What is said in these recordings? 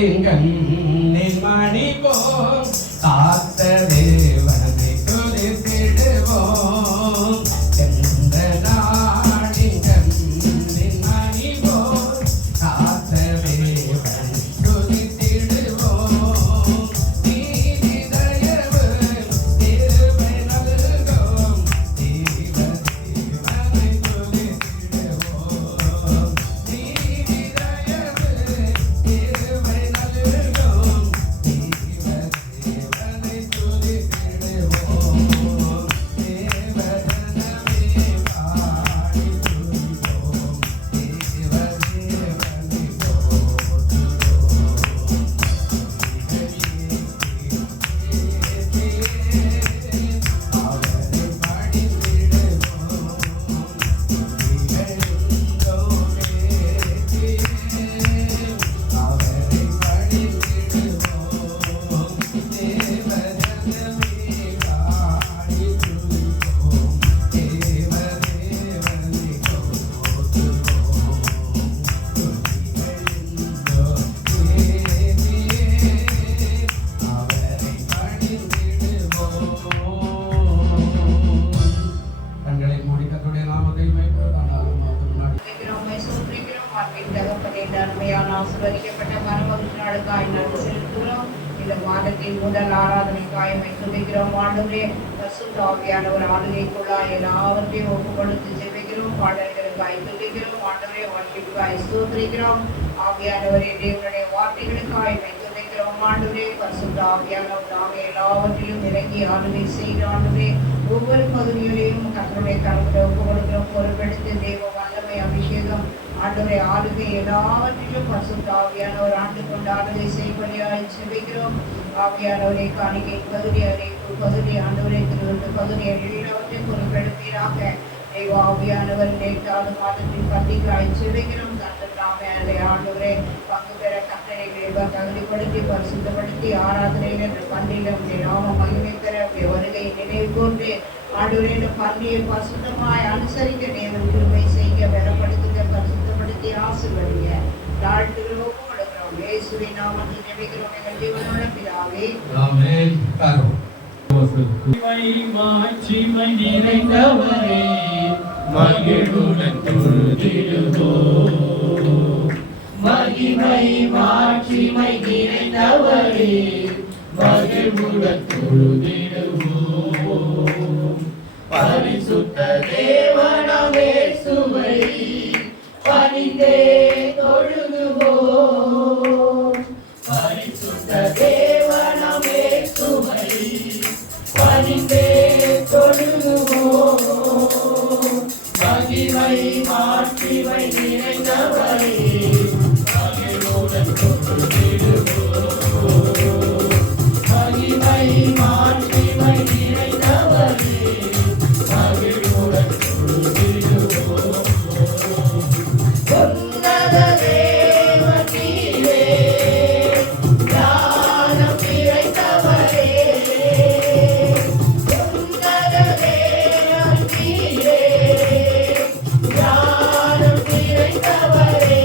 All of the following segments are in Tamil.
நாளின் கண்ணின் மணி போல் காத்த தேவனை துதித்திடுவோம். எந்த நாளின் கண்ணின் மணி போல் காத்த தேவனை துதித்திடுவோம். நீதி தயவு திருமை நல்கும் தேவ தேவனை துதித்திடுவோம். நீதி தயவு திருமை நல்கும் தேவ தேவனை துதித்திடுவோம். தேவஜனமே பாடி துதிப்போம். தேவ தேவனை கண்களை மூடி கர்த்தருடைய நாமத்தை ஆசீர்வதிக்கப்பட்ட மனமகிழ்ச்சி நாளுக்காய் நன்றி செலுத்துகிறோம். இந்த மாதத்தின் முதல் ஆராதனைக்காய் துதிக்கிறோம். ஆண்டவரே பரிசுத்த ஆவியானவர் ஆளுகைக்குள்ளாய் எல்லாவற்றையும் ஒப்பு கொடுத்து ஜெபிக்கிறோம். பாடல்களுக்காய் துதிக்கிறோம். ஆண்டவரே வாழ்க்கைக்காய் ஸ்தோத்திரிக்கிறோம். ஆவியானவரே தேவனுடைய வார்த்தைகளுக்காய் துதிக்கிறோம். ஆண்டவரே பரிசுத்த ஆவியானவர் நாமே எல்லாவற்றிலும் இறங்கி ஆளுகை செய்கிற ஆண்டவரே ஒவ்வொரு பகுதியிலையும் கர்த்தருடைய கரங்களை ஒப்பு கொடுக்கிறோம். பொறுப்பெடுத்து தேவ வல்லமை அபிஷேகம் ஆண்டவரை ஆளுகை எல்லாவற்றிலும் பரிசுத்த ஆவியானவர் ஆண்டு கொண்டு ஆளுகை செய்வதையாய் ஜெபிக்கிறோம். ஆவியானவரை காணிக்கை பகுதி அழைப்பு பகுதி ஆண்டவரை திருவிழு பகுதி எல்லாவற்றையும் பொறுப்பெடுப்பீராக. தெய்வ ஆவியானவர் நேற்றாவது மாதத்தின் பண்டிகையாய் ஜெபிக்கிறோம். கர்த்தர் தாமே ஆண்டவரை பங்கு பெற கர்த்தரை தகுதிப்படுத்தி பரிசுத்தப்படுத்தி ஆராதனையில் பண்டிகையிலும் நாம மகிமை பெற வருகை நினைவு கொண்டு ஆண்டவரே இந்த பண்டிகை பரிசுத்தமாய் அனுசரிக்க தேவன் கிருபை செய்ய பலப்படுத்துக பரிசுத்தப்படுத்தி ஆசீர்வதிங்க. தாழ்த்துகிறோம் கொடுக்கிறோம். இயேசுவின் நாமத்தில் ஜெபிக்கிறோம் எங்கள் ஜீவனுள்ள பிதாவே. ஆமென். மாட்சிமை நிறைந்தவரே மகிழுடன் தொழுதிடுவோம். மகிமை மாட்சிமை நிறைந்தவரே மகிழ்வுடன் தொழுதிடுவோம். பரிசுத்த தேவனமே சுவை பணிந்தே தொழுதுவோம். பரிசுத்த தேவனமே சுவை பணிந்தே தொழுதுவோம். மகிமை மாட்சிமை நிறைந்தவரே மகிழ்வுடன் தொழுதிடுவோம். மகிமை மாட்சிமை நிறைந்தவரே மகிழ்வுடன் தொழுதிடுவோம். உன்னத தேவனீரே ஞானம் நிறைந்தவரே. உன்னத தேவனீரே ஞானம் நிறைந்தவரே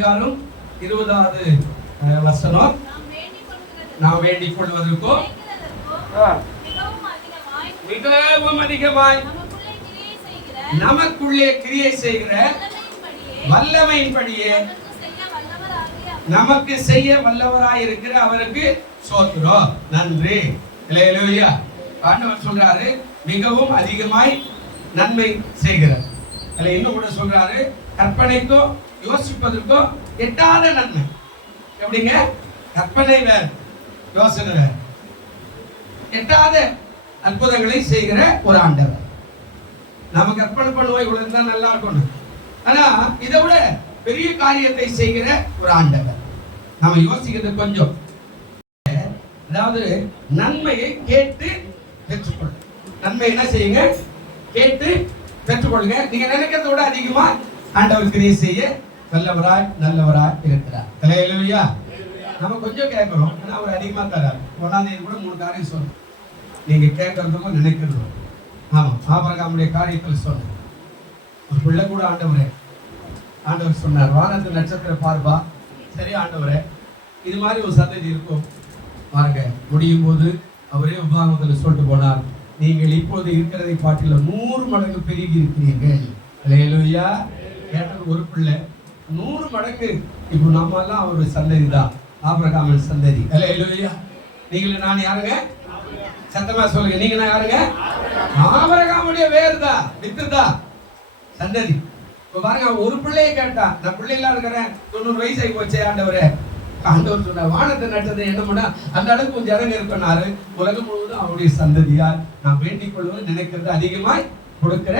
அதிகாரம் 20வது வசனம். நாம் வேண்டிக் கொள்வதற்கோ மிகவும் அதிகமாய் நமக்குள்ளே கிரியை செய்கிற வல்லமையின்படியே நமக்கு செய்ய வல்லவராய் இருக்கிற அவருக்கு ஸ்தோத்திரம், நன்றி. அல்லேலூயா. ஆண்டவர் சொல்றாரு மிகவும் அதிகமாய் நன்மை செய்கிறார். அல்ல இன்னும் கூட சொல்றாரு கற்பனைக்கோ யோசிப்பதற்கோ எட்டாத நன்மை. எப்படிங்க? கற்பனை வேற, யோசனை வேற. எட்டாத அற்புதங்களை செய்கிற ஒரு ஆண்டவர். நாம கற்பனை பண்ணுவோம் இவ்வளவு இருந்தா நல்லா இருக்கணும், ஆனா இதை விட பெரிய காரியத்தை செய்கிற ஒரு ஆண்டவர். நாம யோசிக்கிறது கொஞ்சம். அதாவது நன்மையை கேட்டு பெற்றுக்கொள்ள. நன்மை என்ன செய்யுங்க? கேட்டு பெற்றுக்கொள்ளுங்க. நீங்க நினைக்கிறத விட அதிகமா ஆண்டவர் கிரியை செய்ய நல்லவராய் நல்லவராய் இருக்கிறார். அல்லேலூயா. நம்ம கொஞ்சம் கேட்கிறோம், ஆனா அவர் அதிகமா தரார். 1ஆம் தேதி கூட 3 காரியம் சொன்னோம். நீங்க கேட்கறதுக்கும் நினைக்கிறதும். ஆமா, ஆபிரகாமுடைய காரியத்தில் சொன்னேன். ஒரு பிள்ளை கூட ஆண்டவர் சொன்னார், வானத்து நட்சத்திரம் பார்ப்பா. சரி ஆண்டவரே, இது மாதிரி ஒரு சந்ததி இருக்கும் பாருங்க. முடியும் போது அவரே உபாகமத்தில் சொல்லிட்டு போனார், நீங்கள் இப்போது இருக்கிறதை காட்டிலும் 100 மடங்கு பெருகி இருக்கிறீர்கள். அல்லேலூயா. கேட்டது ஒரு பிள்ளை, 100 மடங்கு. இப்போ நம்ம எல்லாம் ஒரு சந்ததி தான், ஆபிரகாமின் சந்ததி. அல்லேலூயா. நீங்களும் நான் யாருங்க? சத்தமா சொல்லுங்க, நீங்க நான் யாருங்க? ஆபிரகாமுடைய வேர் தான், வித்து தான், சந்ததி. இப்ப பாருங்க, ஒரு பிள்ளையை கேட்டா, நான் பிள்ளைலாம் இருக்கிறேன், 90 வயசு ஆகி போச்சே ஆண்டவரே. ஆண்டவர் சொன்னார், வானத்தை நட்டது என்ன பண்ணா அந்த அளவுக்கு ஜனங்க இருக்கனாரு. உலகம் முழுவதும் அவருடைய சந்ததியார் நான் வேண்டிக் கொள்வது நினைக்கிறது அதிகமாய் கொடுக்கிற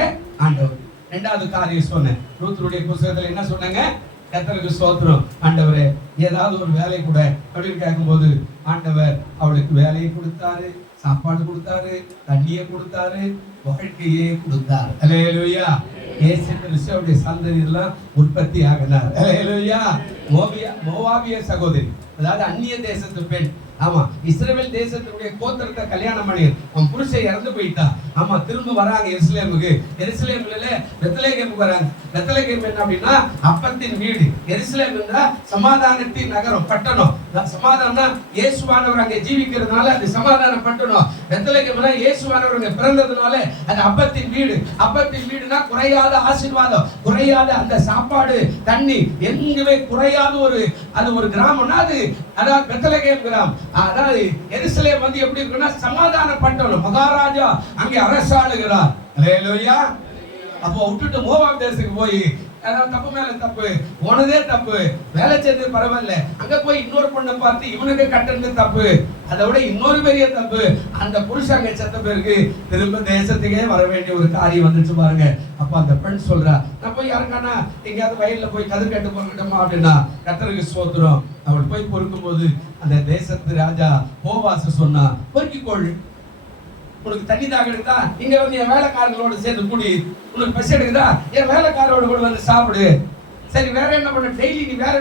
ஆண்டவர். 2வது காரியம் சொன்னேன். ரூத்துடைய புத்தகத்துல என்ன சொன்னாங்க? கர்த்தருக்கு ஸ்தோத்திரம் ஆண்டவரே, ஏதாவது ஒரு வேலை கூட அப்படின்னு கேட்கும்போது ஆண்டவர் அவளுக்கு வேலையை கொடுத்தாரு, சாப்பாடு கொடுத்தாரு, தண்ணியை கொடுத்தாரு, வாழ்க்கையே கொடுத்தார். அல்லேலூயா. இயேசு கிறிஸ்துவுடைய சந்ததியெல்லாம் உற்பத்தி ஆகினார். அல்லேலூயா. மோவாபிய சகோதரி, அதாவது அந்நிய தேசத்து பெண். ஆமா, இஸ்ரவேல் தேசத்துடைய கோத்திரத்தை கல்யாணம் பண்ணி அவன் புருஷன் இறந்து போயிட்டான். ஆமா, திரும்ப வராங்க எருசலேமுக்கு. எருசலேம்ல பெத்லகேமுக்கு வராங்க. பெத்லகேம் என்ன அப்படின்னா அப்பத்தின் வீடு. எருசலேம் என்றா சமாதானத்தின் நகரம், பட்டணம். சமாதானம், இயேசுவானவர் அங்கே ஜீவிக்கிறதுனால அது சமாதான பட்டணம். பெத்லகேம்னா இயேசுவானவர் அங்கே பிறந்ததுனால அது அப்பத்தின் வீடு. அப்பத்தின் வீடுனா குறையாத ஆசீர்வாதம், குறையாத அந்த சாப்பாடு, தண்ணி எங்குமே குறையாத ஒரு கிராமம்னா அது அதாவது பெத்லகேம் கிராமம். அதாவது எருசலேம் வந்து எப்படி இருக்குன்னா சமாதான பட்டணம். மகாராஜா அங்கே அரசாளுகிறார். அல்லேலூயா. அப்போ விட்டுட்டு மோவாப் தேசத்துக்கு போய் தப்பு மேல தப்பு, உனதே தப்பு, வேலை செய்தது பரவாயில்ல, அங்க போய் இன்னொரு பொண்ணை பார்த்து இவனுக்கு கட்டுறது தப்பு, அதை விட இன்னொரு பெரிய தப்பு, அந்த புருஷன் அங்க செத்த பிறகு திரும்ப தேசத்துக்கே வர வேண்டிய ஒரு காரியம் வந்துச்சு பாருங்க. அப்ப அந்த பெண் சொல்றா, நான் போய் யாருக்கானா எங்கேயாவது வயல்ல போய் கதிர் கட்டு போகட்டுமா அப்படின்னா, கர்த்தருக்கு ஸ்தோத்திரம். அவள் போய் பொறுக்கும் போது அந்த தேசத்து ராஜா போவாச சொன்னா, பொறுக்கிக்கொள், உனக்கு தண்ணி தாக எடுத்தா இங்க வந்து என் வேலைக்காரங்களோட சேர்ந்து குடி, உனக்கு பசி எடுக்குதா என் வேலைக்காரோட கூட வந்து சாப்பிடு. சரி, வேற என்ன பண்ண? டெய்லி நீ வேற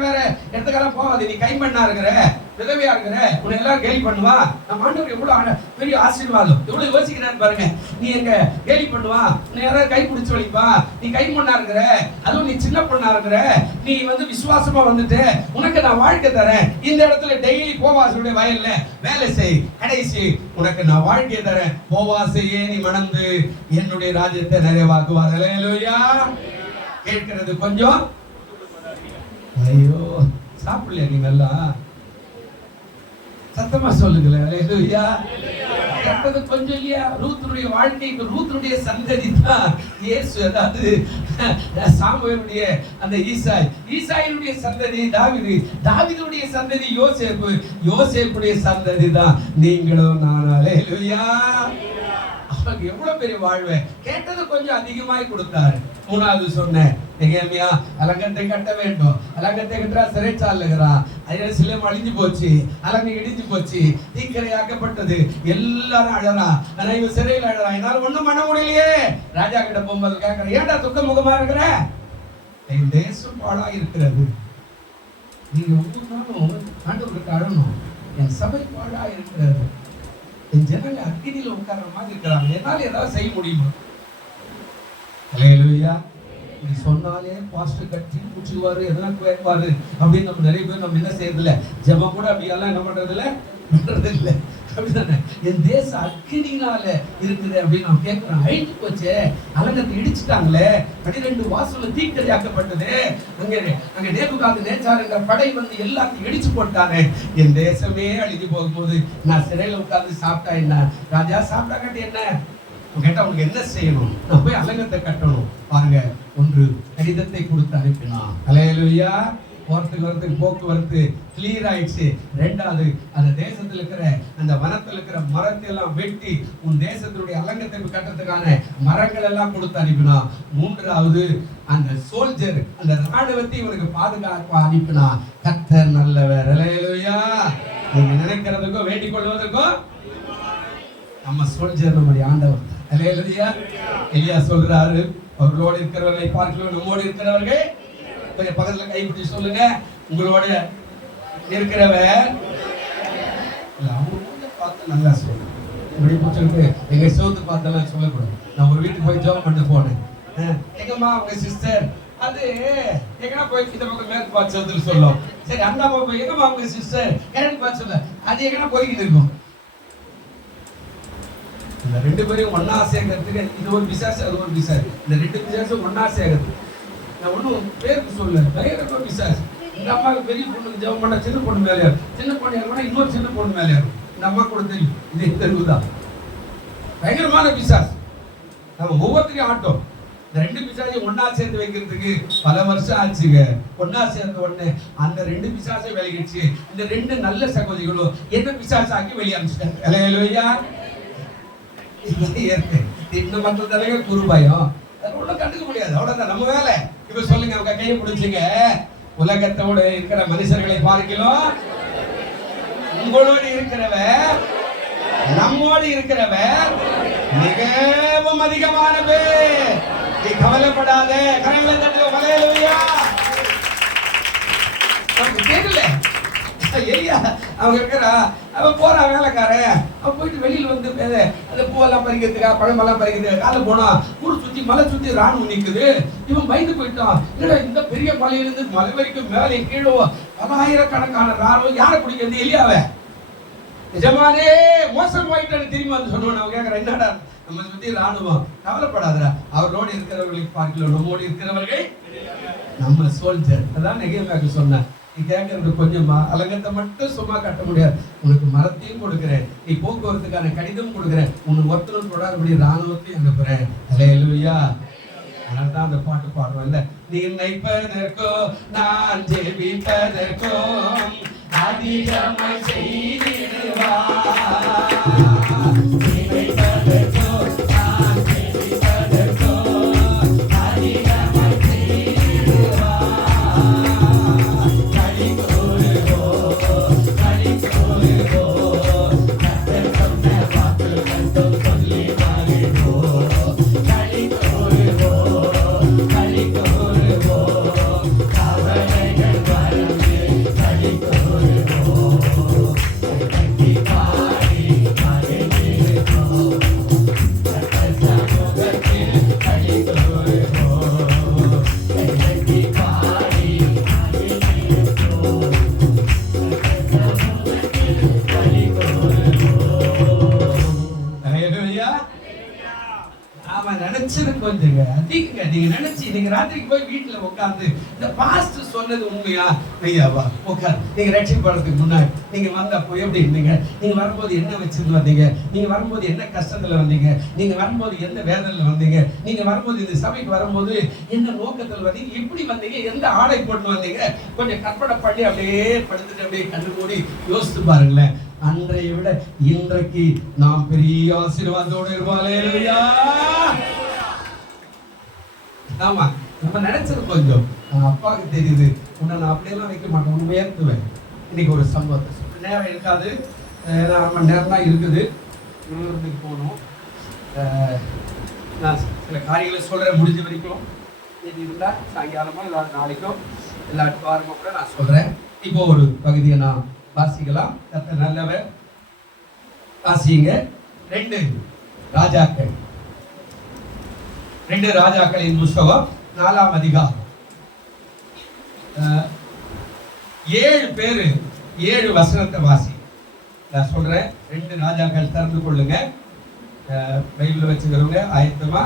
இடத்துக்கெல்லாம் போகாது, நீ கைமண்ணா இருக்கிற, விதவையா இருக்கிற, உன்னை எல்லாம் கேலி பண்ணுவா. நம்ம ஆண்டவர் எவ்வளவு பெரிய ஆசீர்வாதம், எவ்வளவு யோசிக்கிறாரு பாருங்க. நீ எங்க கேலி பண்ணுவா, நீ யாராவது கை பிடிச்சு வலிப்பா, நீ கைமண்ணா இருக்கிற, அதுவும் நீ சின்ன பொண்ணா இருக்கிற, நீ வந்து விசுவாசமா வந்துட்டு உனக்கு நான் வாழ்க்கை தரேன். இந்த இடத்துல டெய்லி போவாசுடைய வயல்ல வேலை செய், கடைசி உனக்கு நான் வாழ்க்கையை தரேன். போவாசையே நீ மணந்து என்னுடைய ராஜ்யத்தை நிறைவாக்குவார். அல்லேலூயா. கேட்கிறது கொஞ்சம், ஐயோ சாப்பிடலையா நீங்க எல்லாம்? சத்தமா சொல்லுங்களேன். அல்லேலூயா. கேட்டது கொஞ்சம் இல்லையா? ரூத்துடைய வாழ்க்கைக்கு ரூத்துடைய சந்ததி தான் இயேசு. அதாவது சாமுவேலுடைய அந்த ஈசாயினுடைய சந்ததி தாவீது, தாவீதுடைய சந்ததி யோசேப்பு, யோசேப்புடைய சந்ததி தான் நீங்களும் நானும். அல்லேலூயா. அவருக்கு எவ்வளவு பெரிய வாழ்வை கேட்டது கொஞ்சம் அதிகமாய் கொடுத்தாரு. 3வது சொன்னேன், நெகேமியா அலங்கத்தை கட்ட வேண்டும். அலங்கத்தை கட்டா சிறைச்சாலுகிறான். எருசலேம் அழிஞ்சு போச்சு, அலங்கை இடிஞ்சு போச்சு, தீக்கிரையாக்கப்பட்டது, எல்லாரும் அழறா. ஆனா இவன் சிறையில் அழறா, என்னால ஒண்ணும் பண்ண முடியலையே. ராஜா கிட்ட போகும்போது கேட்கிறேன், ஏன்டா துக்க முகமா இருக்கிற? என் தேசம் பாழா இருக்கிறது, நீங்க ஒவ்வொரு நாளும் ஆண்டவருக்கு அழணும். என் சபை பாழா இருக்கிறது, என் ஜனங்க அக்கினியில உட்கார்ற மாதிரி இருக்கிறாங்க, என்னால ஏதாவது செய்ய முடியுமா? அல்லேலூயா. நீ சொன்னாலே பாஸ்டர் கட்டி முடிச்சுவாரு எதனா கேட்பாரு அப்படின்னு நம்ம நிறைய பேர் நம்ம என்ன செய்யறதில்ல, ஜெபம் கூட அப்படியெல்லாம் என்ன பண்றதில்ல, பண்றது இல்லை. அப்படிதானே? என் தேசம் அக்கினியினால இருக்குது அப்படின்னு நான் கேட்கிறேன். அழிஞ்சு போச்சே, அலங்கத்தை இடிச்சுட்டாங்களே, 12 வாசல்ல தீக்கிரையாக்கப்பட்டது, அங்க நேபுகாத்நேச்சார் என்ற படை வந்து எல்லாத்தையும் இடிச்சு போட்டானே, என் தேசமே அழிஞ்சு போகும்போது நான் சிறையில உட்கார்ந்து சாப்பிட்டா என்ன, ராஜா சாப்பிட்டா கட்டி என்ன கேட்டா உனக்கு என்ன செய்யணும், நான் போய் அலங்கத்தை கட்டணும். பாருங்க, ஒன்று கடிதத்தை கொடுத்து அனுப்பினான். அல்லேலூயா. வரத்துக்கு போக்குவரத்து கிளியர் ஆயிடுச்சு. ரெண்டாவது, அந்த தேசத்துல இருக்கிற அந்த வனத்துல இருக்கிற மரத்தை எல்லாம் வெட்டி உன் தேசத்தினுடைய அலங்கத்தை கட்டுறதுக்கான மரங்கள் எல்லாம் கொடுத்து அனுப்பினா. மூன்றாவது, அந்த சோல்ஜர் அந்த ராணுவத்தை இவனுக்கு பாதுகாப்பு அனுப்பினா. கர்த்தர் நல்லவர். அல்லேலூயா. நீங்க நினைக்கிறதுக்கும் வேண்டிக் கொள்வதற்கும் நம்ம சோல்ஜர் நம்முடைய ஆண்டவர். அல்லேலூயா. எலியா சொல்றாரு, அவர்களோடு இருக்கிறவர்களை பார்க்கிறோம், நம்மோடு இருக்கிறவர்கள் பக்கத்துல கைப்பிடி சொல்லுங்க, உங்களோட இருக்கிறவர் பார்த்து நல்லா சொல்லுங்க. இப்படி பிடிச்சிருக்கு எங்க சோத்து பார்த்தெல்லாம் சொல்லக்கூடாது. நான் ஒரு வீட்டுக்கு போய் ஜாப் பண்ண போனேன். எங்கம்மா உங்க சிஸ்டர், அது எங்கன்னா போய் இந்த பக்கம் மேற்கு பார்த்து சொல்லுன்னு சொல்லும். சரி, அந்த அம்மா போய் எங்கம்மா உங்க சிஸ்டர் கிழக்கு பார்த்து சொல்ல, அது எங்கன்னா போய்கிட்டு இருக்கும். இந்த ரெண்டு பேரையும் ஒன்னா சேர்க்கறதுக்கு இது ஒரு பிசாசு, அது ஒரு பிசாசு. இந்த ரெண்டு பிசாசும் ஒன்னா சேர்க்கறது. நான் ஒன்றும் பேருக்கு சொல்ல, பயங்கரமா பிசாசு. இந்த அம்மாவுக்கு பெரிய பொண்ணுக்கு ஜெபம் பண்ண சின்ன பொண்ணு மேலே ஏறும், சின்ன பொண்ணு ஏறும் இன்னொரு சின்ன பொண்ணு மேலே ஏறும். இந்த அம்மா கூட தெரியும், இது தெருவுதான். பயங்கரமான பிசாசு. நம்ம ஒவ்வொருத்தரையும் ஆட்டோம். இந்த ரெண்டு பிசாசையும் ஒன்னா சேர்ந்து வைக்கிறதுக்கு பல வருஷம் ஆச்சுங்க. ஒன்னா சேர்ந்த உடனே அந்த ரெண்டு பிசாசை விலகிடுச்சு. இந்த ரெண்டு நல்ல சகோதரிகளும் என்ன பிசாசு ஆக்கி வெளியே அனுப்பிச்சிட்டாங்க. அல்லேலூயா. இந்த மக்கள் தலைங்க குருபயம் ஒன்றும் கண்டுக்க முடியாது, அவ்வளவுதான் நம்ம வேலை. இப்ப சொல்லுங்க, அவங்க கையை பிடிச்சிங்க, உலகத்தோடு இருக்கிற மனுஷர்களை பார்க்கலாம் உங்களோடு இருக்கிறவர் நம்மோடு இருக்கிறவர் மிகவும் அதிகமானவர். நீ கவலைப்படாத. கரங்களை தட்டி அல்லேலூயா. நமக்கு தெரியல ஐயா அவங்க இருக்கிறா, அவன் போறா வேலைக்காரன், அவன் போயிட்டு வெளியில வந்து அந்த பூவெல்லாம் பறிக்கிறதுக்கா பழமெல்லாம் பறிக்கிறதுக்கா காலை போனா ஊர் சுத்தி மலை சுத்தி ராணுவம் நிக்குது. இவன் பயந்து போயிட்டான். இல்லடா, இந்த பெரிய மலையிலிருந்து மலை வரைக்கும் மேலே கீழே பலாயிரக்கணக்கான ராணுவம் யாரை பிடிக்கிறது? எலியாவை நிஜமானே மோசம் போயிட்டான்னு திரும்பி வந்து சொன்னோம். அவன் கேட்கறேன், என்னடா நம்ம சுத்தி ராணுவம்? கவலைப்படாதடா, அவரோடு இருக்கிறவர்களை பார்க்கலாம், நம்மோடு இருக்கிறவர்கள் நம்ம சோல்ஜர். அதான் நெகேமியாவுக்கு சொன்னேன். நீ கேட்கறது கொஞ்சமா, அலங்கத்தை மட்டும் சும்மா கட்ட முடியாது, உனக்கு மரத்தையும் கொடுக்குறேன், நீ போக்குவரத்துக்கான கடிதம் கொடுக்குறேன், உனக்கு ஒருத்தரும் தொடாதபடி ராணுவத்தையும் அனுப்புறேன். அல்லேலூயா. அதனால தான் அந்த பாட்டு பாடுறோம் இல்ல, நீ நினைப்பதற்கோ நான் ஜெபிப்பதற்கோ அதிகமாய் செய்திடுவார். கொஞ்சங்க அதிகங்க நீங்க நினைச்சு நீங்க ராத்திரிக்கு போய் வீட்டுல உட்கார்ந்து இந்த பாஸ்டர் சொன்னது உண்மையா ஐயாவா உட்கார். நீங்க ரட்சிக்கப்படுறதுக்கு முன்னாடி நீங்க வந்தப்போ எப்படி இருந்தீங்க? நீங்க வரும்போது என்ன வச்சிருந்து வந்தீங்க? நீங்க வரும்போது என்ன கஷ்டத்துல வந்தீங்க? நீங்க வரும்போது எந்த வேதனையில வந்தீங்க? நீங்க வரும்போது இந்த சபைக்கு வரும்போது என்ன நோக்கத்துல வந்தீங்க? எப்படி வந்தீங்க? எந்த ஆடை போட்டு வந்தீங்க? கொஞ்சம் கற்பனை பண்ணி அப்படியே படுத்துட்டு அப்படியே கண்டு மூடி யோசித்து பாருங்களேன். அன்றைய விட இன்றைக்கு நாம் பெரிய ஆசீர்வாதத்தோடு இருப்பாளே. ஆமா, நம்ம நினைச்சது கொஞ்சம் அப்பாவுக்கு தெரியுது, உன்னை நான் அப்படியெல்லாம் வைக்க மாட்டேன், உன்னை உயர்த்துவேன். இன்னைக்கு ஒரு சம்பவத்தை நேரம் இருக்காது, 1/2 மணி நேரம் தான் இருக்குது. விழுப்புரத்துக்கு போகணும். நான் சில காரியங்களை சொல்கிறேன், முடிஞ்ச வரைக்கும். இது இருந்தால் சாயங்காலமோ இல்லாத நாளைக்கோ எல்லாரும் வாரமோ கூட நான் சொல்கிறேன். இப்போ ஒரு பகுதியை நான் வாசிக்கலாம். கர்த்தர் நல்லவர். வாசிங்க. 2 ராஜாக்களின் புஸ்தகம் 4ஆம் அதிகாரம் 7 பேர் 7 வசனத்தை வாசி. நான் சொல்றேன், 2 ராஜாக்கள் திறந்து கொள்ளுங்க. பைபிள் வச்சுக்கிறவங்க ஆயத்தமா.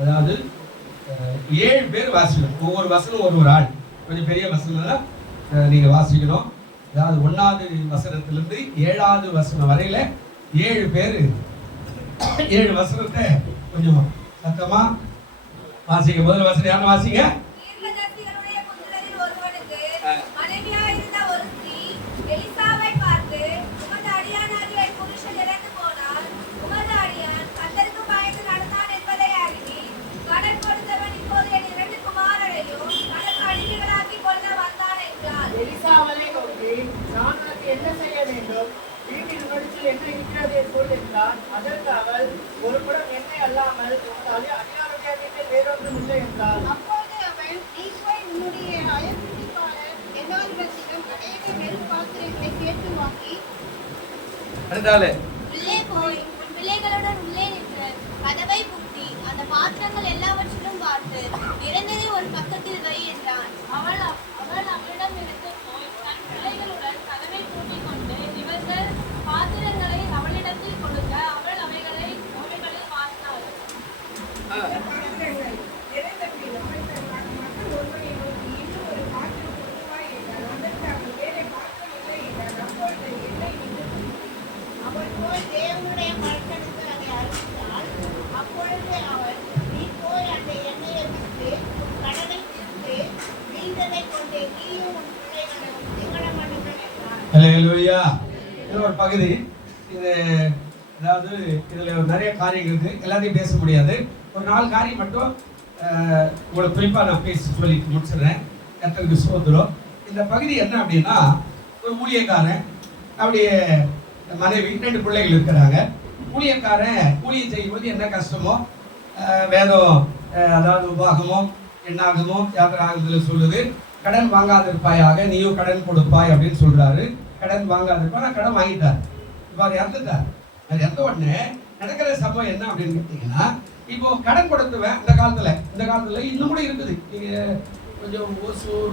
அதாவது 7 பேர் வாசிக்கணும். ஒவ்வொரு வசனம் ஒரு ஆள். கொஞ்சம் பெரிய வசனம் தான் நீங்க வாசிக்கணும். அதாவது 1வது வசனத்திலிருந்து 7வது வசனம் வரையில 7 பேர் 7 வசனத்தை கொஞ்சம் சத்தமா வாசிங்க. முதல் வசனம் யாரும் வாசிங்க. எலிசாவை நோக்கி, நான் உனக்கு என்ன செய்ய வேண்டும்? வீட்டின் உணர்ச்சியில் என்ன இருக்கிறது சொல் என்றான். அதற்கு அவள், ஒரு குடம் எண்ணெய் அல்லாமல் உனது அடியாருடைய வீட்டில் வேறொன்றும் இல்லை என்றாள். அப்பொழுது அவள், நீ போய் உன்னுடைய அயற்புத்திக்காரர் எல்லாரிடத்திலும் அநேக வெறும் பாத்திரங்களை கேட்டு வாங்கி உள்ளே போய் உன் பிள்ளைகளுடன் உள்ளே நின்று கதவை பூட்டி அந்த பாத்திரங்கள் எல்லாவற்றிலும் பார்த்து நிறைந்ததை ஒரு பக்கத்தில் வை என்றான். அவள் அவளிடம் இருந்து போய் தன் பிள்ளைகளுடன் கதவை பூட்டிக் கொண்டு இவர்கள் பாத்திரங்களை அவளிடத்தில் கொடுக்க அவள் அவைகளில் வாசித்தாள். அவள் போய் தேவனுடைய மனுஷனுக்கு அதை அறிவித்தாள். அப்பொழுது அவள், நீ போய் அந்த எண்ணெயை விட்டு கடனை தீர்த்து மீந்ததை கொண்டு நீயும் உன் பிள்ளைகளும் திகழ பண்ணுங்கள் என்றாள். ஹல்லேலூயா. இது ஒரு பகுதி. இது அதாவது இதுல நிறைய காரியங்கள் இருக்கு, எல்லாத்தையும் பேச முடியாது. ஒரு 4 காரியம் மட்டும் உங்களுக்கு குறிப்பா நான் பேசி சொல்லி முடிச்சிடுறேன். கர்த்தருக்கு ஸ்தோத்திரம். இந்த பகுதி என்ன அப்படின்னா, ஒரு ஊழியக்காரன், அப்படியே மனைவி, 2 பிள்ளைகள் இருக்கிறாங்க. ஊழியக்காரன் ஊழியம் செய்யும்போது என்ன கஷ்டமோ வேதம் அதாவது உபாகமோ என்னாகமோ யாத்திராகமத்தில் சொல்லுது, கடன் வாங்காதிருப்பாயாக நீயும் கடன் கொடுப்பாய் அப்படின்னு சொல்றாரு. கடன் வாங்காதிருப்பா, நான் கடன் வாங்கிட்டார். இப்போ அவர் இறந்துட்டார். அது இறந்த உடனே நடக்கிற சம்பவம் என்ன அப்படின்னு கேட்டீங்கன்னா, இப்போ கடன் கொடுத்துவேன். இந்த காலத்துல இன்னும் கூட இருக்குது. நீங்க கொஞ்சம் ஓசூர்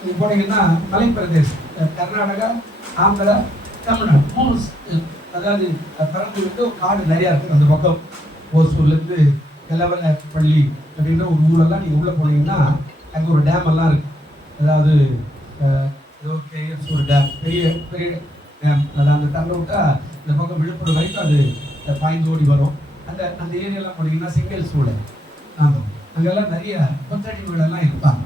நீங்க போனீங்கன்னா மலைப்பிரதேசம், கர்நாடகா, ஆந்திரா, தமிழ்நாடு 3 அதாவது பரம்பூருக்கு காடு நிறையா இருக்குது. அந்த பக்கம் ஓசூர்லேருந்து கெலவரப்பள்ளி அப்படின்ற ஒரு ஊரெல்லாம் நீங்கள் உள்ளே போனீங்கன்னா அங்கே ஒரு டேம் எல்லாம் இருக்குது. அதாவது ஏதோ கேஎஸ் ஒரு டேம், பெரிய பெரிய டேம். அதை அந்த தண்ணி விட்டா இந்த பக்கம் விழுப்புரம் வரைக்கும் அது பாய்ந்து ஓடி வரும். அந்த அந்த ஏரியாலாம் போனீங்கன்னா சிங்கிள் சூழல். ஆமாம், அங்கெல்லாம் நிறைய கொத்தடி வீடெல்லாம் இருப்பாங்க.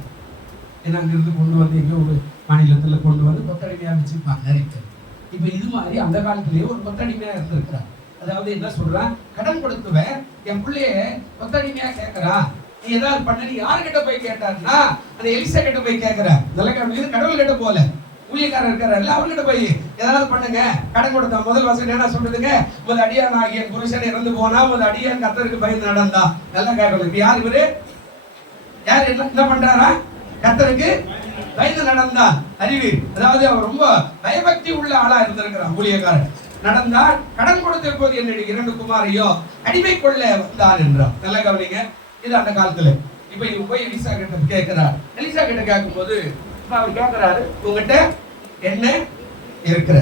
ஏன்னா அங்கிருந்து கொண்டு வந்து எங்கே ஒரு மாநிலத்தில் கொண்டு வந்து கொத்தடிமையாக வச்சுருப்பாங்க நிறைய பேர். இப்போ இது மாதிரி அந்த காலத்திலேயே ஒரு கொத்தடிமையாக இருந்திருக்கிறார். அதாவது என்ன சொல்றான், கடன் கொடுத்துவேன், என் பிள்ளைய கொத்தடிமையா கேட்கறான், நீ ஏதாவது பண்ண. நீ யாருக்கிட்ட போய் கேட்டாருன்னா அந்த எலிசா கிட்ட போய் கேட்கிறேன். கடவுள் கிட்ட போல, ஊழியக்காரர் இருக்காரு அவர்கிட்ட போய் ஏதாவது பண்ணுங்க. கடன் கொடுத்தா முதல் வசனம் என்ன சொல்றதுங்க, உமது அடியான் ஆகிய புருஷன் இறந்து போனா உமது அடியான் கர்த்தருக்கு பயந்து நடந்தா. நல்லா கேட்கணும். யார் இவரு? யார் என்ன பண்றாரா? கர்த்தருக்கு பயந்து நடந்தா. அறிவு, அதாவது அவர் ரொம்ப பயபக்தி உள்ள ஆளா இருந்திருக்கிறார் ஊழியக்காரன். நடந்தால் கடன் கொடுத்த போது என்னுடைய 2 குமாரையோ அடிமை கொள்ள வந்தான் என்றார். நல்ல கவனிங்க, இது அந்த காலத்துல. இப்ப இவங்க போய் எலிசா கிட்ட கேட்கிறார். எலிசா கிட்ட கேட்கும் போது அவர் கேட்கிறாரு, உங்ககிட்ட என்ன இருக்கிற?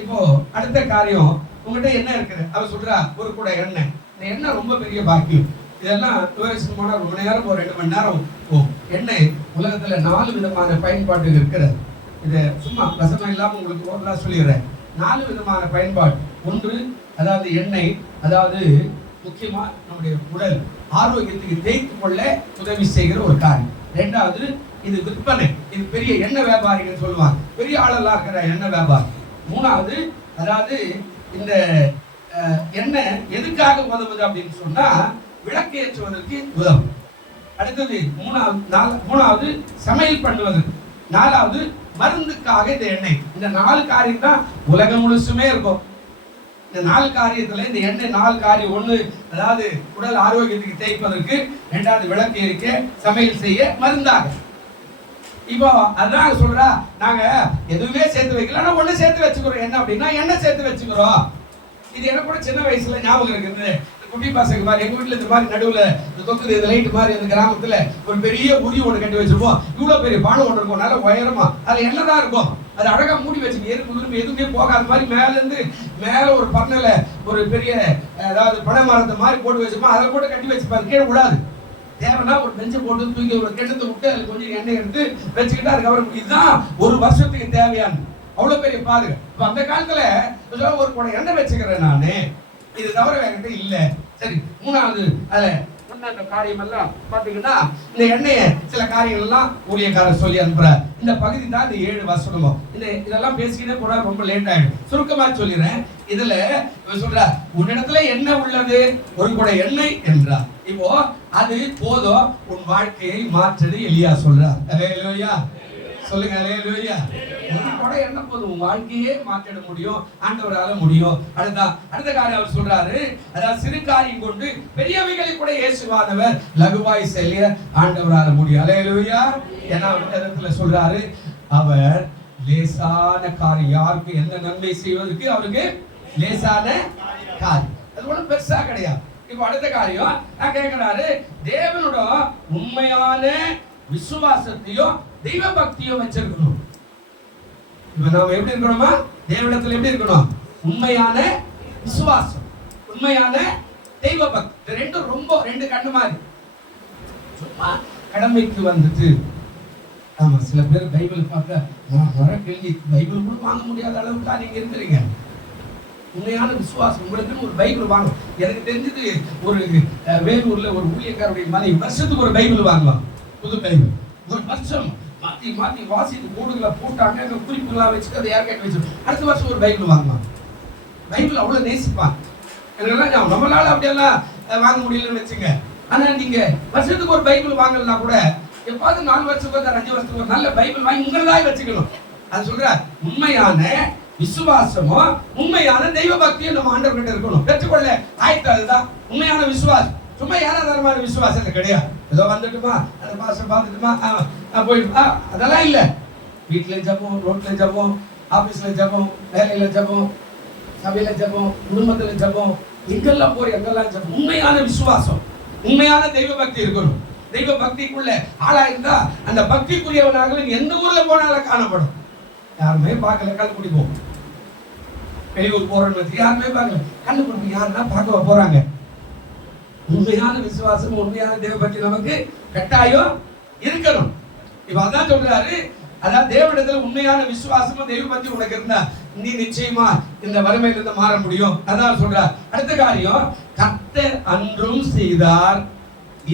இப்போ அடுத்த காரியம், உங்ககிட்ட என்ன இருக்கிற? அவர் சொல்றா, ஒரு கூட எண்ணெய். இந்த எண்ணெய் ரொம்ப பெரிய பாக்கியம். இதெல்லாம் டூரிஸ்ட் போனா ரொம்ப நேரம், ஒரு 2 மணி நேரம் போகும். எண்ணெய் உலகத்துல 4 விதமான பயன்பாடு இருக்கிறது. இதை சும்மா வசனம் இல்லாம உங்களுக்கு ஓரளா சொல்லிடுறேன். 4 விதமான பயன்பாடு. ஒன்று, அதாவது எண்ணெய், அதாவது முக்கியமா நம்முடைய உடல் ஆரோக்கியத்துக்கு தேய்த்து கொள்ள உதவி செய்கிற ஒரு காரியம். 2வது, இது விற்பனை. இது பெரிய எண்ணெய் வியாபாரிகள் சொல்லுவாங்க, பெரிய ஆளெல்லாம் இருக்கிற எண்ணெய் வியாபாரி. 3வது, அதாவது இந்த எண்ணெய் எதுக்காக உதவுது அப்படின்னு சொன்னா விளக்கு ஏற்றுவதற்கு உதவும். அடுத்தது 3வது சமையல் பண்ணுவதற்கு. 4வது மருந்துக்காக இந்த எண்ணெய். இந்த 4 காரியம் தான் உலகம் முழுசுமே இருக்கும். இந்த 4 காரியத்துல இந்த எண்ணெய் 4 காரியம். 1, அதாவது உடல் ஆரோக்கியத்துக்கு தேய்ப்பதற்கு. 2வது விளக்கு எரிக்க, சமையல் செய்ய, மருந்தாக. இப்போ அதான் சொல்றா, நாங்க எதுவுமே சேர்த்து வைக்கல, ஆனா ஒண்ணு சேர்த்து வச்சுக்கிறோம். என்ன அப்படின்னா எண்ணெய் சேர்த்து வச்சுக்கிறோம். இது எனக்கு கூட சின்ன வயசுல ஞாபகம் இருக்குது. குட்டி பசங்க மாதிரி எங்க வீட்டுல இந்த மாதிரி நடுவுல இந்த தொக்குது இந்த லைட் மாதிரி அந்த கிராமத்துல ஒரு பெரிய உரி ஒண்ணு கட்டி வச்சிருப்போம். இவ்வளவு பெரிய பானை ஒண்ணு இருக்கும், நல்ல உயரமா, அதுல எண்ணெய் இருக்கும். அது அழகா மூடி வச்சுங்க, எதுக்கு எதுவுமே போகாத மாதிரி மேல இருந்து மேல ஒரு பர்னல ஒரு பெரிய அதாவது பனை மரத்தை மாதிரி போட்டு வச்சுப்போம். அதை போட்டு கட்டி வச்சுப்பாரு, கீழே விடாது. தேவைன்னா ஒரு பெஞ்சை போட்டு தூக்கி ஒரு கிணத்தை விட்டு அதுல கொஞ்சம் எண்ணெய் எடுத்து வச்சுக்கிட்டு அதுக்கப்புறம் இதுதான் ஒரு வருஷத்துக்கு தேவையான அவ்வளவு பெரிய பாதுகாப்பு. இப்ப அந்த காலத்துல ஒரு கூட எண்ணெய் வச்சுக்கிறேன் நானு, இது தவிர வேற இல்ல. சரி, மூணாவது அதுல அந்த காரியம் எல்லாம் பாத்தீங்கன்னா இந்த எண்ணெய சில காரியங்கள் எல்லாம் ஊழியக்காரர் சொல்லி அனுப்புறார். இந்த பகுதி தான் இந்த 7 வசனமும். இதெல்லாம் பேசிக்கிட்டே போனா ரொம்ப லேட் ஆயிடும். சுருக்கமா சொல்லிடுறேன். இதுல சொல்ற உன்னிடத்துல என்ன உள்ளது, ஒரு கூட எண்ணெய் என்றார். இப்போ அது போதும் உன் வாழ்க்கையை மாற்றது எலியா சொல்றார். அல்லேலூயா சொல்லுங்க, அல்லேலூயா. ஒரு கூட என்ன போதும் உன் வாழ்க்கையே மாற்றிட முடியும், ஆண்டவரால முடியும். அடுத்த காரியம் அவர் சொல்றாரு, அதாவது சிறு காரியம் கொண்டு பெரியவைகளை கூட இயேசுவானவர் லகுவாய் செய்ய ஆண்டவரால முடியும். அல்லேலூயா. ஏன்னா இடத்துல சொல்றாரு, அவர் லேசான காரியம், யாருக்கு என்ன நன்மை செய்வதற்கு அவருக்கு லேசான காரியம், அது ஒன்றும் பெருசா கிடையாது. இப்போ அடுத்த காரியம் நான் கேட்கிறாரு, தேவனோட உண்மையான விசுவாசத்தையும் தெய்வ பக்தியும் வச்சிருக்கணும். இப்ப நாம எப்படி இருக்கணுமா, தேவனிடத்துல எப்படி இருக்கணும், உண்மையான விசுவாசம், உண்மையான தெய்வ பக்தி. ரெண்டும் ரொம்ப ரெண்டு கண்ணு மாதிரி. சும்மா கடமைக்கு வந்துட்டு ஆமா சில பேர் பைபிள் பார்க்க வர கேள்வி பைபிள் கூட வாங்க முடியாத அளவுக்கு நீங்க இருக்கிறீங்க. உண்மையான விசுவாசம் உங்களுக்கு ஒரு பைபிள் வாங்கும். எனக்கு தெரிஞ்சது ஒரு வேலூர்ல ஒரு ஊழியக்காரருடைய மனைவி வருஷத்துக்கு ஒரு பைபிள் வாங்குவாங்க, புது பைபிள். ஒரு வருஷம் மாத்தி மாத்தி வாசித்து கூடுதலா போட்டாங்க, குறிப்புலாம் வச்சுட்டு அதை யார்கிட்ட வச்சு அடுத்த வருஷம் ஒரு பைபிள் வாங்குவாங்க. பைபிள் அவ்வளவு நேசிப்பாங்க. எனக்கு நம்மளால அப்படியெல்லாம் வாங்க முடியலன்னு வச்சுங்க. ஆனா நீங்க வருஷத்துக்கு ஒரு பைபிள் வாங்கலன்னா கூட எப்பாவது 4 வருஷத்துக்கு 5 வருஷத்துக்கு ஒரு நல்ல பைபிள் வாங்கி உங்களதாய் வச்சுக்கணும். அது சொல்ற உண்மையான விசுவாசமும் உண்மையான தெய்வ பக்தியும் நம்ம ஆண்டவர்கிட்ட இருக்கணும். பெற்றுக்கொள்ள ஆயத்தம். அதுதான் உண்மையான விசுவாசம். சும்மா ஏராளமான விசுவாசம் கிடையாது. ஏதோ வந்துட்டுமா அந்த பாசம் பார்த்துட்டுமா போயிட்டு அதெல்லாம் இல்லை. வீட்டுல ஜபம், ரோட்ல ஜபம், ஆபீஸ்ல ஜபம், வேலையில ஜபம், சபையில ஜபம், குடும்பத்துல ஜபம், எங்கெல்லாம் போய் எங்கெல்லாம் ஜபம். உண்மையான விசுவாசம், உண்மையான தெய்வ பக்தி இருக்கணும். தெய்வ பக்திக்குள்ள ஆளா இருந்தா அந்த பக்திக்குரியவனாக எந்த ஊர்ல போனாலும் காணப்படும். யாருமே பார்க்கல, கண்ணு குடிப்போம். வெளியூர் போறோம் யாருமே பார்க்கல, கண்ணு குடிப்போம். யாருன்னா பார்க்க போறாங்க. உண்மையான விசுவாசம், உண்மையான தெய்வ பக்தி நமக்கு கட்டாயம் இருக்கணும். இப்ப அதான் சொல்றாரு, அதாவது தேவனிடத்துல உண்மையான விசுவாசமும் தெய்வ பக்தி உனக்கு இருந்தா நீ நிச்சயமா இந்த வறுமையிலிருந்து மாற முடியும். அதான் சொல்றார். அடுத்த காரியம், கர்த்தர் அன்றும் செய்தார்,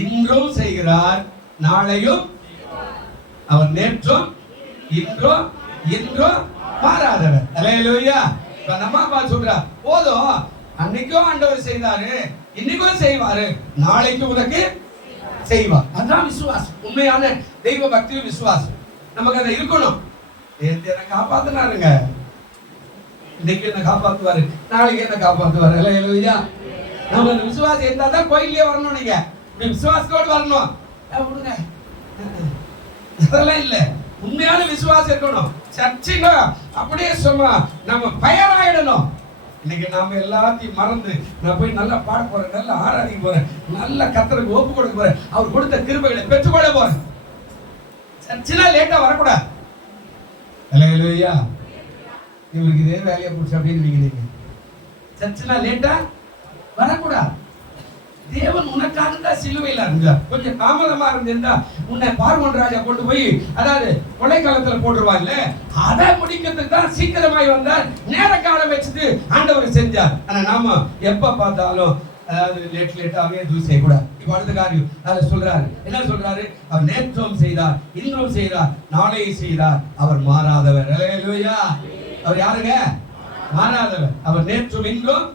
இன்றும் செய்கிறார், நாளையும் அவர் நேற்றும் இன்றும் இன்றும் மாறாதவர். அல்லேலூயா. இப்ப நம்ம அப்பா சொல்றார், போதும் அன்னைக்கும் ஆண்டவர் செய்தாரு, இன்னைக்கும் செய்வாரு, நாளைக்கு உனக்கு செய்வார். அதான் விசுவாசம், உண்மையான தெய்வ பக்தி விசுவாசம். நமக்கு அதை இருக்கணும். என்ன காப்பாத்தினாருங்க, இன்னைக்கு என்ன காப்பாத்துவாரு, நாளைக்கு என்ன காப்பாத்துவாரு. அல்லேலூயா. நம்ம அந்த விசுவாசம் இருந்தா தான் கோயிலே வரணும். நீங்க விசுவாசத்தோடு வரணும். அதெல்லாம் இல்ல, உண்மையான விசுவாசம் இருக்கணும். சர்ச்சைங்க அப்படியே சும்மா நம்ம பயராயிடணும். இன்னைக்கு நாம எல்லாத்தையும் மறந்து நான் போய் நல்லா பாட போறேன், நல்லா ஆராதிக்க போறேன், நல்ல கர்த்தருக்கு ஒப்பு கொடுக்க போறேன், அவர் கொடுத்த கிருபைகளை பெற்றுக்கொள்ள போறேன். சர்ச்சைனா லேட்டா வரக்கூடாது. அல்லேலூயா. இவருக்கு இதே வேலையை பிடிச்ச அப்படின்னு நீங்க சர்ச்சைனா லேட்டா வரக்கூடாது. தேவன் உனக்காக தான் சிலுவையில் இருந்தார். கொஞ்சம் தாமதமா இருந்திருந்தா உன்னை பார்வோன் ராஜா கொண்டு போய் அதாவது கொலைக்காலத்துல போட்டுருவாங்கல்ல, அதை முடிக்கிறதுக்கு தான் சீக்கிரமாய் வந்தார். நேர காலம் வச்சுட்டு ஆண்டவர் செஞ்சார். ஆனா நாம எப்ப பார்த்தாலும் அதாவது லேட்டாவே எதுவும் செய்யக்கூடாது. இப்ப அடுத்த காரியம் அதை சொல்றாரு. என்ன சொல்றாரு, அவர் நேற்றும் செய்தார், இன்றும் செய்தார், நாளையும் செய்தார், அவர் மாறாதவர். அல்லேலூயா. அவர் யாருங்க, மாறாதவர். அவர் நேற்றும் இன்றும்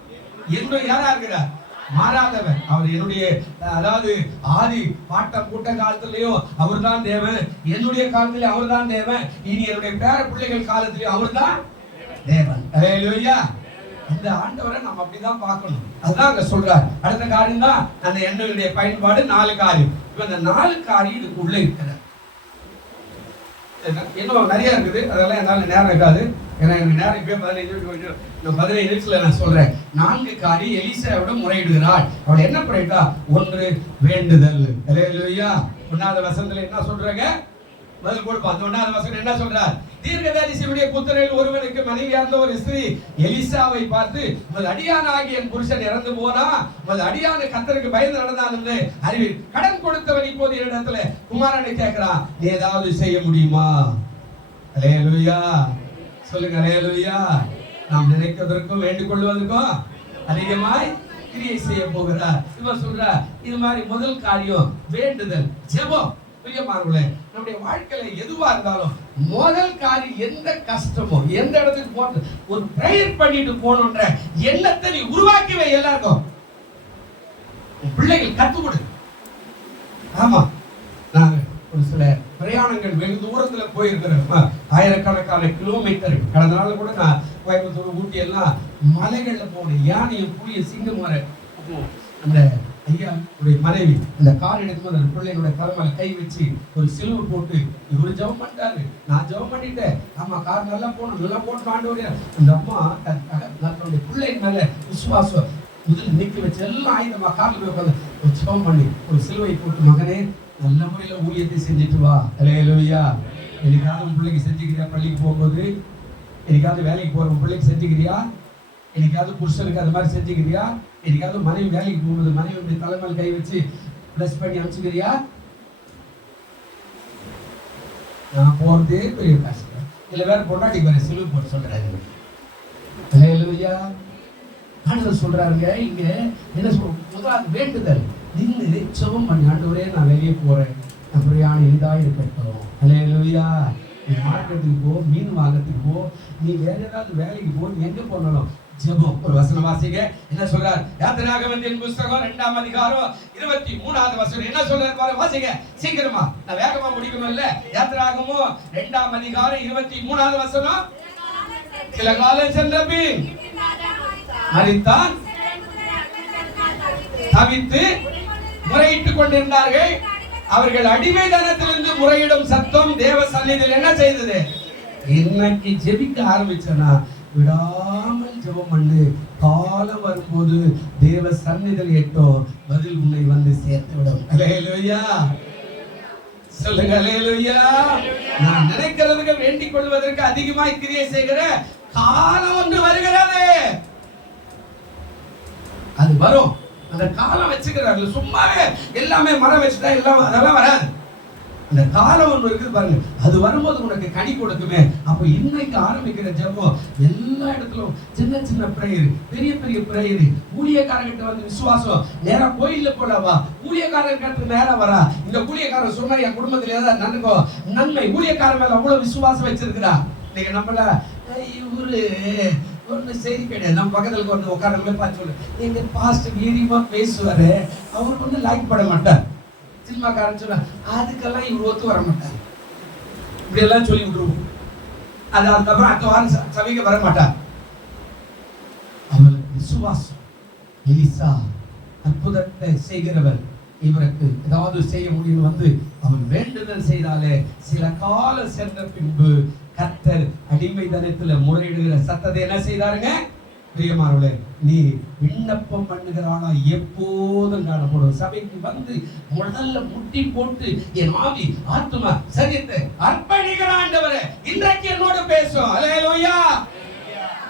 என்றும் யாரா இருக்கிறார், மாறாதவர். அவர் என்னுடைய அதாவது ஆதி பாட்டம் கூட்ட காலத்திலையும் அவர் தான் தேவன், என்னுடைய காலத்திலே அவர் தான் தேவன், இனி என்னுடைய பேர பிள்ளைகள் காலத்திலேயும் அவர் தான் தேவன். அல்லேலூயா. இந்த ஆண்டவரை நம்ம அப்படிதான் பார்க்கணும். அதுதான் அங்க சொல்றாரு. அடுத்த காரியம் தான் அந்த எண்ணெயுடைய பயன்பாடு. 4 காரியம். இப்ப இந்த 4 காரியம் இதுக்குள்ள இருக்கிற இன்னும் நிறைய இருக்குது, அதெல்லாம் என்னால் நேரம் இருக்காது. ஏன்னா எனக்கு நேரம் இப்போ 15 நிமிஷத்துல நான் சொல்றேன். 4 காரியம் எலிசாவோட முறையிடுகிறாள். அவள் என்ன முறையிட்டா? 1 வேண்டுதல். அல்லேலூயா. 1வது வசனத்துல என்ன சொல்றாங்க? பதில் கொடுப்போம். அந்த 1வது வசனம் என்ன சொல்றார்? தீர்க்கதரிசியுடைய புத்திரரில் ஒருவனுக்கு மனைவியார்ந்த ஒரு ஸ்திரீ எலிசாவை பார்த்து, உமது அடியானாகிய என் புருஷன் இறந்து போனா, உமது அடியான கர்த்தருக்கு பயந்து நடந்தான் என்று அறிவி. கடன் கொடுத்தவன் இப்போது என்னிடத்துல குமாரனை கேட்கிறான், நீ ஏதாவது செய்ய முடியுமா? அல்லேலூயா. சொல்லுங்க அல்லேலூயா. நாம் நினைக்கிறதற்கும் வேண்டிக் கொள்வதற்கும் அதிகமாய் கிரியை செய்ய போகிறார். இவர் சொல்றார், இது மாதிரி முதல் காரியம் வேண்டுதல், ஜெபம். பிரியமானவர்களே, நம்முடைய வாழ்க்கையில எதுவா இருந்தாலும் முதல் காரியம், எந்த கஷ்டமோ எந்த இடத்துக்கு போறது, ஒரு பிரேயர் பண்ணிட்டு போகணுன்ற எண்ணத்தை நீ உருவாக்கி வை. எல்லாருக்கும் பிள்ளைகள் கத்து கொடு. ஆமா, நாங்க ஒரு சில பிரயாணங்கள் வெகு தூரத்துல போயிருக்கிறோம், ஆயிரக்கணக்கான கிலோமீட்டர். கடந்த நாள் கூட நான் கோயம்புத்தூர், ஊட்டி எல்லாம் மலைகள்ல போனேன். யானையும் புளிய சிங்கம் வர அந்த ஐயா மனைவி அந்த கார் எடுக்கும்போது அந்த பிள்ளைகளுடைய தலைமையில கை வச்சு ஒரு சிலுவை போட்டு இவரு ஜெபம் பண்ணிட்டாரு, நான் ஜெபம் பண்ணிட்டேன். ஆமா, கார் நல்லா போகணும், நல்லா போட்டு ஆண்டு. அந்த அம்மா தன்னுடைய பிள்ளை மேல விசுவாசம் முதல் நிக்க வச்சு எல்லாம் ஆயுதமா கார்ல போய் உட்காந்து ஒரு ஜெபம் பண்ணி ஒரு சிலுவை போட்டு, மகனே நல்ல முறையில ஊழியத்தை செஞ்சுட்டு வா. அல்லேலூயா. என்னைக்காவது உன் பிள்ளைக்கு செஞ்சுக்கிறியா? பள்ளிக்கு போகும்போது என்னைக்காவது வேலைக்கு போற உன் பிள்ளைக்கு செஞ்சுக்கிறியா? என்னைக்காவது புருஷனுக்கு அது மாதிரி செஞ்சுக்கிறியா? என்னைக்காவது மனைவி வேலைக்கு போகும்போது மனைவி தலைமையில் கை வச்சு பிளஸ் பண்ணி அனுப்பிச்சுக்கிறியா? நான் போறதே பெரிய கஷ்டம். இல்ல வேற பொண்டாட்டிக்கு வேற சிலுவை போட்டு சொல்றாரு. அல்லேலூயா. ஆண்டவர் சொல்றாருங்க இங்க என்ன சொல்ற, முதலாவது வேண்டுதல். நின்று ஜெபம் பண்ணி, ஆண்டவரே நான் வெளியே போறேன், என் பிரயாணம் எளிதா இருக்கட்டும். அல்லேலூயா. நீ மார்க்கெட்டுக்கு போ, மீன் வாங்கறதுக்கு போ, நீ வேற ஏதாவது வேலைக்கு போ, நீ எங்க போனாலும் ஜெபம். ஒரு வசனம் வாசிங்க. என்ன சொல்றார்? யாத்திராகமத்தின் புத்தகம் 2ஆம் அதிகாரம் 23வது வசனம் என்ன சொல்றாரு பாருங்க, வாசிங்க சீக்கிரமா. நான் வேகமா முடிக்கணும் இல்ல. யாத்திராகமம் 2ஆம் அதிகாரம் 23வது வசனம். சில காலம் சென்ற பின் மரித்தான், தவித்து முறையிட்டுக் கொண்டிருந்தார்கள். அவர்கள் அடிமைதனத்திலிருந்து முறையிடும் சத்தம் தேவ சந்நிதியில் என்ன செய்தது? இன்னைக்கு ஜெபிக்க ஆரம்பிச்சனா விடாமல் ஜெபம் பண்ணு. காலம் வரும்போது தேவ சந்நிதியில் எட்டும் பதில் உன்னை வந்து சேர்த்து விடும். அல்லேலூயா. சொல்லுங்க அல்லேலூயா. நான் நினைக்கிறதுக்கு வேண்டிக் கொள்வதற்கு அதிகமாய் கிரியை செய்கிற காலம் ஒன்று வருகிறது. அது வரும். அந்த காலம் வச்சுக்கிறாங்க. சும்மாவே எல்லாமே மரம் வச்சுட்டா எல்லாம் அதெல்லாம் வராது. அந்த காலம் ஒன்று இருக்குது பாருங்க, அது வரும்போது உனக்கு கனி கொடுக்குமே. அப்ப இன்னைக்கு ஆரம்பிக்கிற ஜெபம் எல்லா இடத்துலும் சின்ன சின்ன பிரேயர், பெரிய பெரிய பிரேயர். ஊழியக்காரர்கிட்ட வந்து விசுவாசம் நேரா கோயில்ல போலவா, ஊழியக்காரர்கிட்ட நேரா வரா. இந்த ஊழியக்காரர் சொன்னா என் குடும்பத்துல ஏதாவது நன்மைக்கும் நன்மை. ஊழியக்காரர் மேல அவ்வளவு விசுவாசம் வச்சிருக்கிறா. நீங்க நம்மள இவரு ஒன்று செய்தி கிடையாது. நம்ம பக்கத்துல வந்து உட்காரங்களே பார்த்து சொல்லு, நீங்க பாஸ்ட் வீரியமா பேசுவாரு, அவருக்கு வந்து லைக் பட மாட்டார். சினிமாக்காரன் சொன்னா அதுக்கெல்லாம் இவர் ஒத்து வர மாட்டார். இப்படி எல்லாம் சொல்லி விட்டுருவோம். அது அதுக்கப்புறம் அடுத்த வாரம் சபைக்கு வர மாட்டார். அவளுக்கு விசுவாசம். எலிசா அற்புதத்தை செய்கிறவர், இவருக்கு ஏதாவது செய்ய முடியும் வந்து அவன் வேண்டுதல் செய்தாலே சில காலம் சென்ற பின்பு கர்த்தர் அடிமைதனத்துல முறையிடுகிற சத்தத்தை என்ன செய்தாருங்க? பிரியமானவர்களே, நீ விண்ணப்பம் பண்ணுகிறானா எப்போதும் காணப்படும். சபைக்கு வந்து முதல்ல முட்டி போட்டு என் ஆவி ஆத்துமா சரீரத்தை அர்ப்பணிக்கிற ஆண்டவரே இன்றைக்கு என்னோட பேசும். அல்லேலூயா.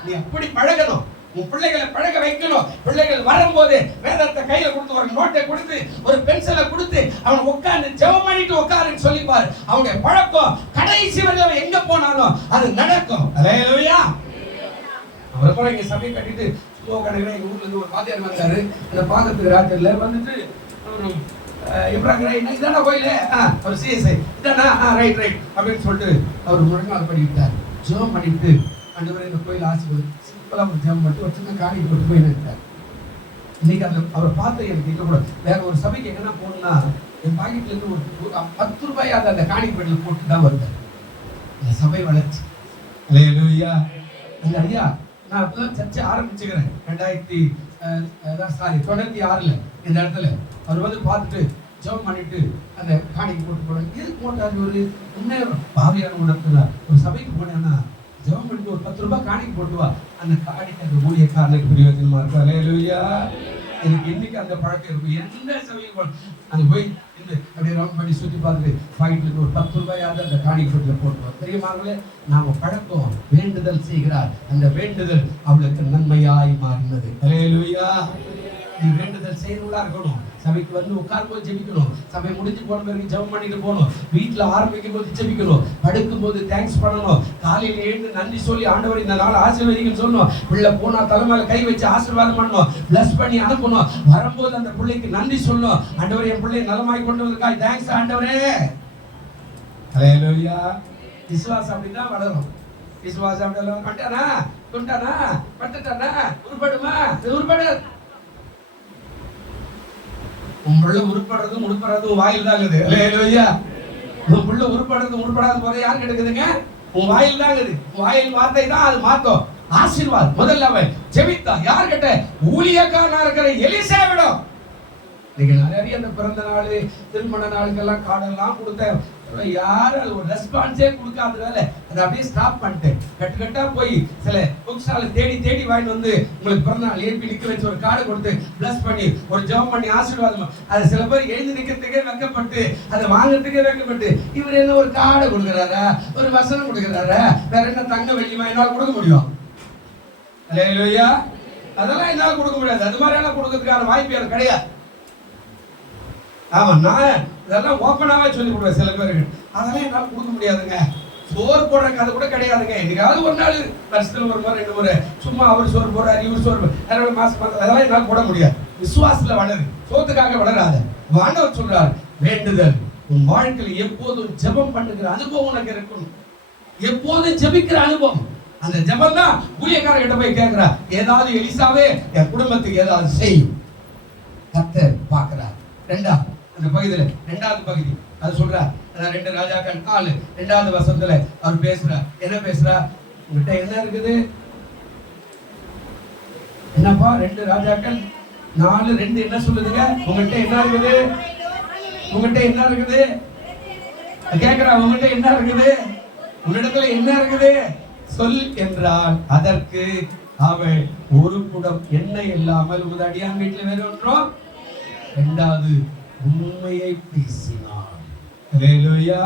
நீ அப்படி பழகணும். உன் பிள்ளைகளை பழக வைக்கணும். பிள்ளைகள் வரும்போது வேதத்தை கையில கொடுத்து, ஒரு நோட்டை கொடுத்து, ஒரு பென்சிலை கொடுத்து, அவன் உட்கார்ந்து ஜெபம் பண்ணிட்டு உட்காருன்னு சொல்லிப்பாரு. அவனுடைய பழக்கம் கடைசி வரை எங்க போனாலும் அது நடக்கும். அல்லேலூயா. அவர் கூட இங்க சபை கட்டிட்டு கடையில எங்க ஊர்ல இருந்து ஒரு வாத்தியார் வந்தாரு. அந்த பாகத்துக்கு ராத்திரில வந்துட்டு எப்படா இதானா கோயிலே ஒரு சிஎஸ்ஐ இதானா ரைட் ரைட் அப்படின்னு சொல்லிட்டு அவர் முழங்கால் பண்ணிவிட்டார். ஜெபம் பண்ணிட்டு ஆண்டவரே இந்த கோயில் ஆசீர்வதி சிம்பிளா ஒரு ஜெபம் பண்ணிட்டு ஒரு சின்ன காணி போட்டு போய் நின்றுட்டார். இன்னைக்கு அந்த அவரை பார்த்து எனக்கு இல்லை கூட வேற ஒரு சபைக்கு எங்கன்னா போகணும்னா என் பாக்கெட்ல இருந்து ஒரு 10 ரூபாய் அந்த காணி பெட்டில் போட்டு தான் வருவார். இந்த சபை வளர்ச்சி. அல்லேலூயா. அந்த ஐயா நான் அப்பதான் சர்ச்சை ஆரம்பிச்சுக்கிறேன் 96ல இந்த இடத்துல. அவர் வந்து பார்த்துட்டு ஜெபம் பண்ணிட்டு அந்த காணிக்கு போட்டு போனாங்க. எதுக்கு போட்டாரு? ஒரு முன்னேறம் பாவியான உணர்த்துல ஒரு சபைக்கு போனேன்னா ஜெபம் பண்ணிட்டு ஒரு 10 ரூபாய் காணிக்கு போட்டு வா, அந்த காணிக்கு அந்த ஊழியக்காரனுக்கு பிரயோஜனமா இருக்கும். அல்லேலூயா. எனக்கு இன்னைக்கு அந்த பழக்கம் இருக்கும். எந்த சபைக்கு அங்க போய் இந்த அப்படியே ரவுண்ட் பண்ணி சுற்றி பார்த்துட்டு பாக்கெட்ல ஒரு 10 ரூபாயாவது அந்த காணிக்கு போட்டுருவோம். தெரியுமாங்களே, நாம பழக்கம் வேண்டுதல் செய்கிறார். அந்த வேண்டுதல் அவளுக்கு நன்மையாய் மாறினது. அல்லேலூயா. நீ வேண்டுதல் செய்யறவங்களா இருக்கணும். சபைக்கு வந்து உட்காரும்போது ஜெபிக்கணும். சபை முடிஞ்சு போன பிறகு ஜெபம் பண்ணிட்டு போகணும். வீட்டுல ஆரம்பிக்கும் போது ஜெபிக்கணும். படுக்கும் போது தேங்க்ஸ் பண்ணணும். காலையில எழுந்து நன்றி சொல்லி ஆண்டவர் இந்த நாள் ஆசீர்வதிங்கன்னு சொல்லணும். பிள்ளை போனா தலைமையில கை வச்சு ஆசீர்வாதம் பண்ணணும். பிளஸ் பண்ணி அனுப்பணும். வரும்போது அந்த பிள்ளைக்கு நன்றி சொல்லணும். ஆண்டவர் என் பிள்ளையை நலமாய் கொண்டு வந்திருக்காய், தேங்க்ஸ் ஆண்டவரே. அல்லேலூயா. விசுவாசம் அப்படிதான் வளரும். விசுவாசம் அப்படியெல்லாம் பண்ணிட்டானா கொண்டானா பட்டுட்டானா உருப்படுமா? உருப்பட உன் பிள்ளை உருப்படுறதும் உருப்படுறதும் வாயில் தான் இருக்குது. அல்லேலூயா. உன் பிள்ளை உருப்படுறதும் உருப்படாத போற யாருக்கு எடுக்குதுங்க? உன் வாயில் தான் இருக்குது. வாயில் வார்த்தை தான் அது மாத்தோம். ஆசீர்வாதம். முதல்ல அவன் ஜெபித்தா யார்கிட்ட? ஊழியக்காரனா இருக்கிற எலிசாவிடம். நீங்க நிறைய அந்த பிறந்த நாள் திருமண நாளுக்கெல்லாம் கார்டெல்லாம் கொடுத்தேன். யாரும் அது ஒரு ரெஸ்பான்ஸே கொடுக்காதனால அதை அப்படியே ஸ்டாப் பண்ணிட்டேன். கட்டா போய் சில புக்ஸால தேடி தேடி வாங்கிட்டு வந்து உங்களுக்கு பிறந்த நாள் ஏற்பி நிற்க வச்சு ஒரு கார்டு கொடுத்து பிளஸ் பண்ணி ஒரு ஜெபம் பண்ணி ஆசீர்வாதம். அது சில பேர் எழுந்து நிற்கிறதுக்கே வெக்கப்பட்டு அதை வாங்குறதுக்கே வெக்கப்பட்டு இவர் என்ன ஒரு கார்டை கொடுக்குறாரா, ஒரு வசனம் கொடுக்குறாரா, வேற என்ன தங்க வெள்ளிமா என்னால் கொடுக்க முடியும்? அல்லேலூயா. அதெல்லாம் என்னால் கொடுக்க முடியாது. அது மாதிரியெல்லாம் கொடுக்கறதுக்கான வாய்ப்பு எனக்கு கிடையாது. ஆமா, நான் இதெல்லாம் ஓப்பனாவே சொல்லி கொடுவேன். சில பேருக்கு அதெல்லாம் என்னால் கொடுக்க முடியாதுங்க. சோறு போடுற கதை கூட கிடையாதுங்க. இன்னைக்காவது ஒரு நாள் வருஷத்துல ஒரு முறை 2 முறை சும்மா அவர் சோறு போடுறாரு இவர் சோறு மாசம் அதெல்லாம் என்னால் போட முடியாது. விசுவாசத்துல வளரு, சோத்துக்காக வளராத. ஆண்டவர் சொல்றார், வேண்டுதல் உன் வாழ்க்கையில் எப்போதும் ஜெபம் பண்ணுகிற அனுபவம் உனக்கு இருக்கணும். எப்போதும் ஜெபிக்கிற அனுபவம். அந்த ஜெபம் தான் ஊழியக்காரர்கிட்ட போய் கேட்கிறா, ஏதாவது எலிசாவே என் குடும்பத்துக்கு ஏதாவது செய்யும். கர்த்தர் பார்க்கிறார். அந்த பகுதியில 2வது பகுதி அது சொல்றார். 2 ராஜாக்கள் 4 2வது வசனத்துல அவர் பேசுறார். என்ன பேசுறார்? உங்ககிட்ட என்ன இருக்குது? என்னப்பா 2 ராஜாக்கள் 4:2 என்ன சொல்லுதுங்க? உங்ககிட்ட என்ன இருக்குது? உங்ககிட்ட என்ன இருக்குது கேக்குறா. உங்ககிட்ட என்ன இருக்குது? உன்னிடத்துல என்ன இருக்குது சொல் என்றால் அதற்கு அவள் ஒரு குடம் எண்ணெய் இல்லாமல் உமது அடியான் வீட்டில் வேறு ஒன்றும். 2வது உண்மையை பேசினார். அல்லேலூயா.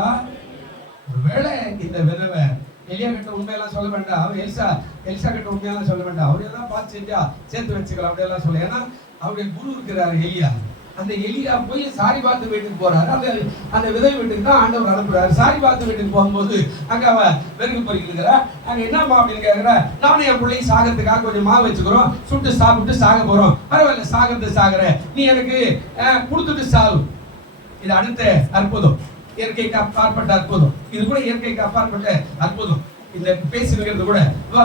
ஒருவேளை இந்த விதவை எலியா கிட்ட உண்மையெல்லாம் சொல்ல வேண்டாம். அவர் எலிசா கிட்ட உண்மையெல்லாம் சொல்ல வேண்டாம். அவர் எல்லாம் பார்த்து செஞ்சா சேர்த்து வச்சுக்கலாம் அப்படியெல்லாம் சொல்ல. ஏன்னா அவருடைய குரு இருக்கிறாரு எலியா. அந்த எலியா போய் சாரிபாத்து வீட்டுக்கு போறாரு. அந்த விதவை வீட்டுக்கு தான் ஆண்டவர் அனுப்புறாரு. சாரிபாத்து வீட்டுக்கு போகும்போது அங்க அவ வெறுக்கு பொறிக்கிறா. அங்க என்னம்மா அப்படின்னு கேட்கிறா. நானும் என் பிள்ளையும் சாகிறதுக்காக கொஞ்சம் மாவு வச்சுக்கிறோம், சுட்டு சாப்பிட்டு சாக போறோம். பரவாயில்ல, சாகிறது சாகுற, நீ எனக்கு கொடுத்துட்டு சாவு. இது அடுத்த அற்புதம், இயற்கைக்கு அப்பாற்பட்ட அற்புதம். இது கூட இயற்கைக்கு அப்பாற்பட்ட அற்புதம். இந்த பேசுகிறது கூட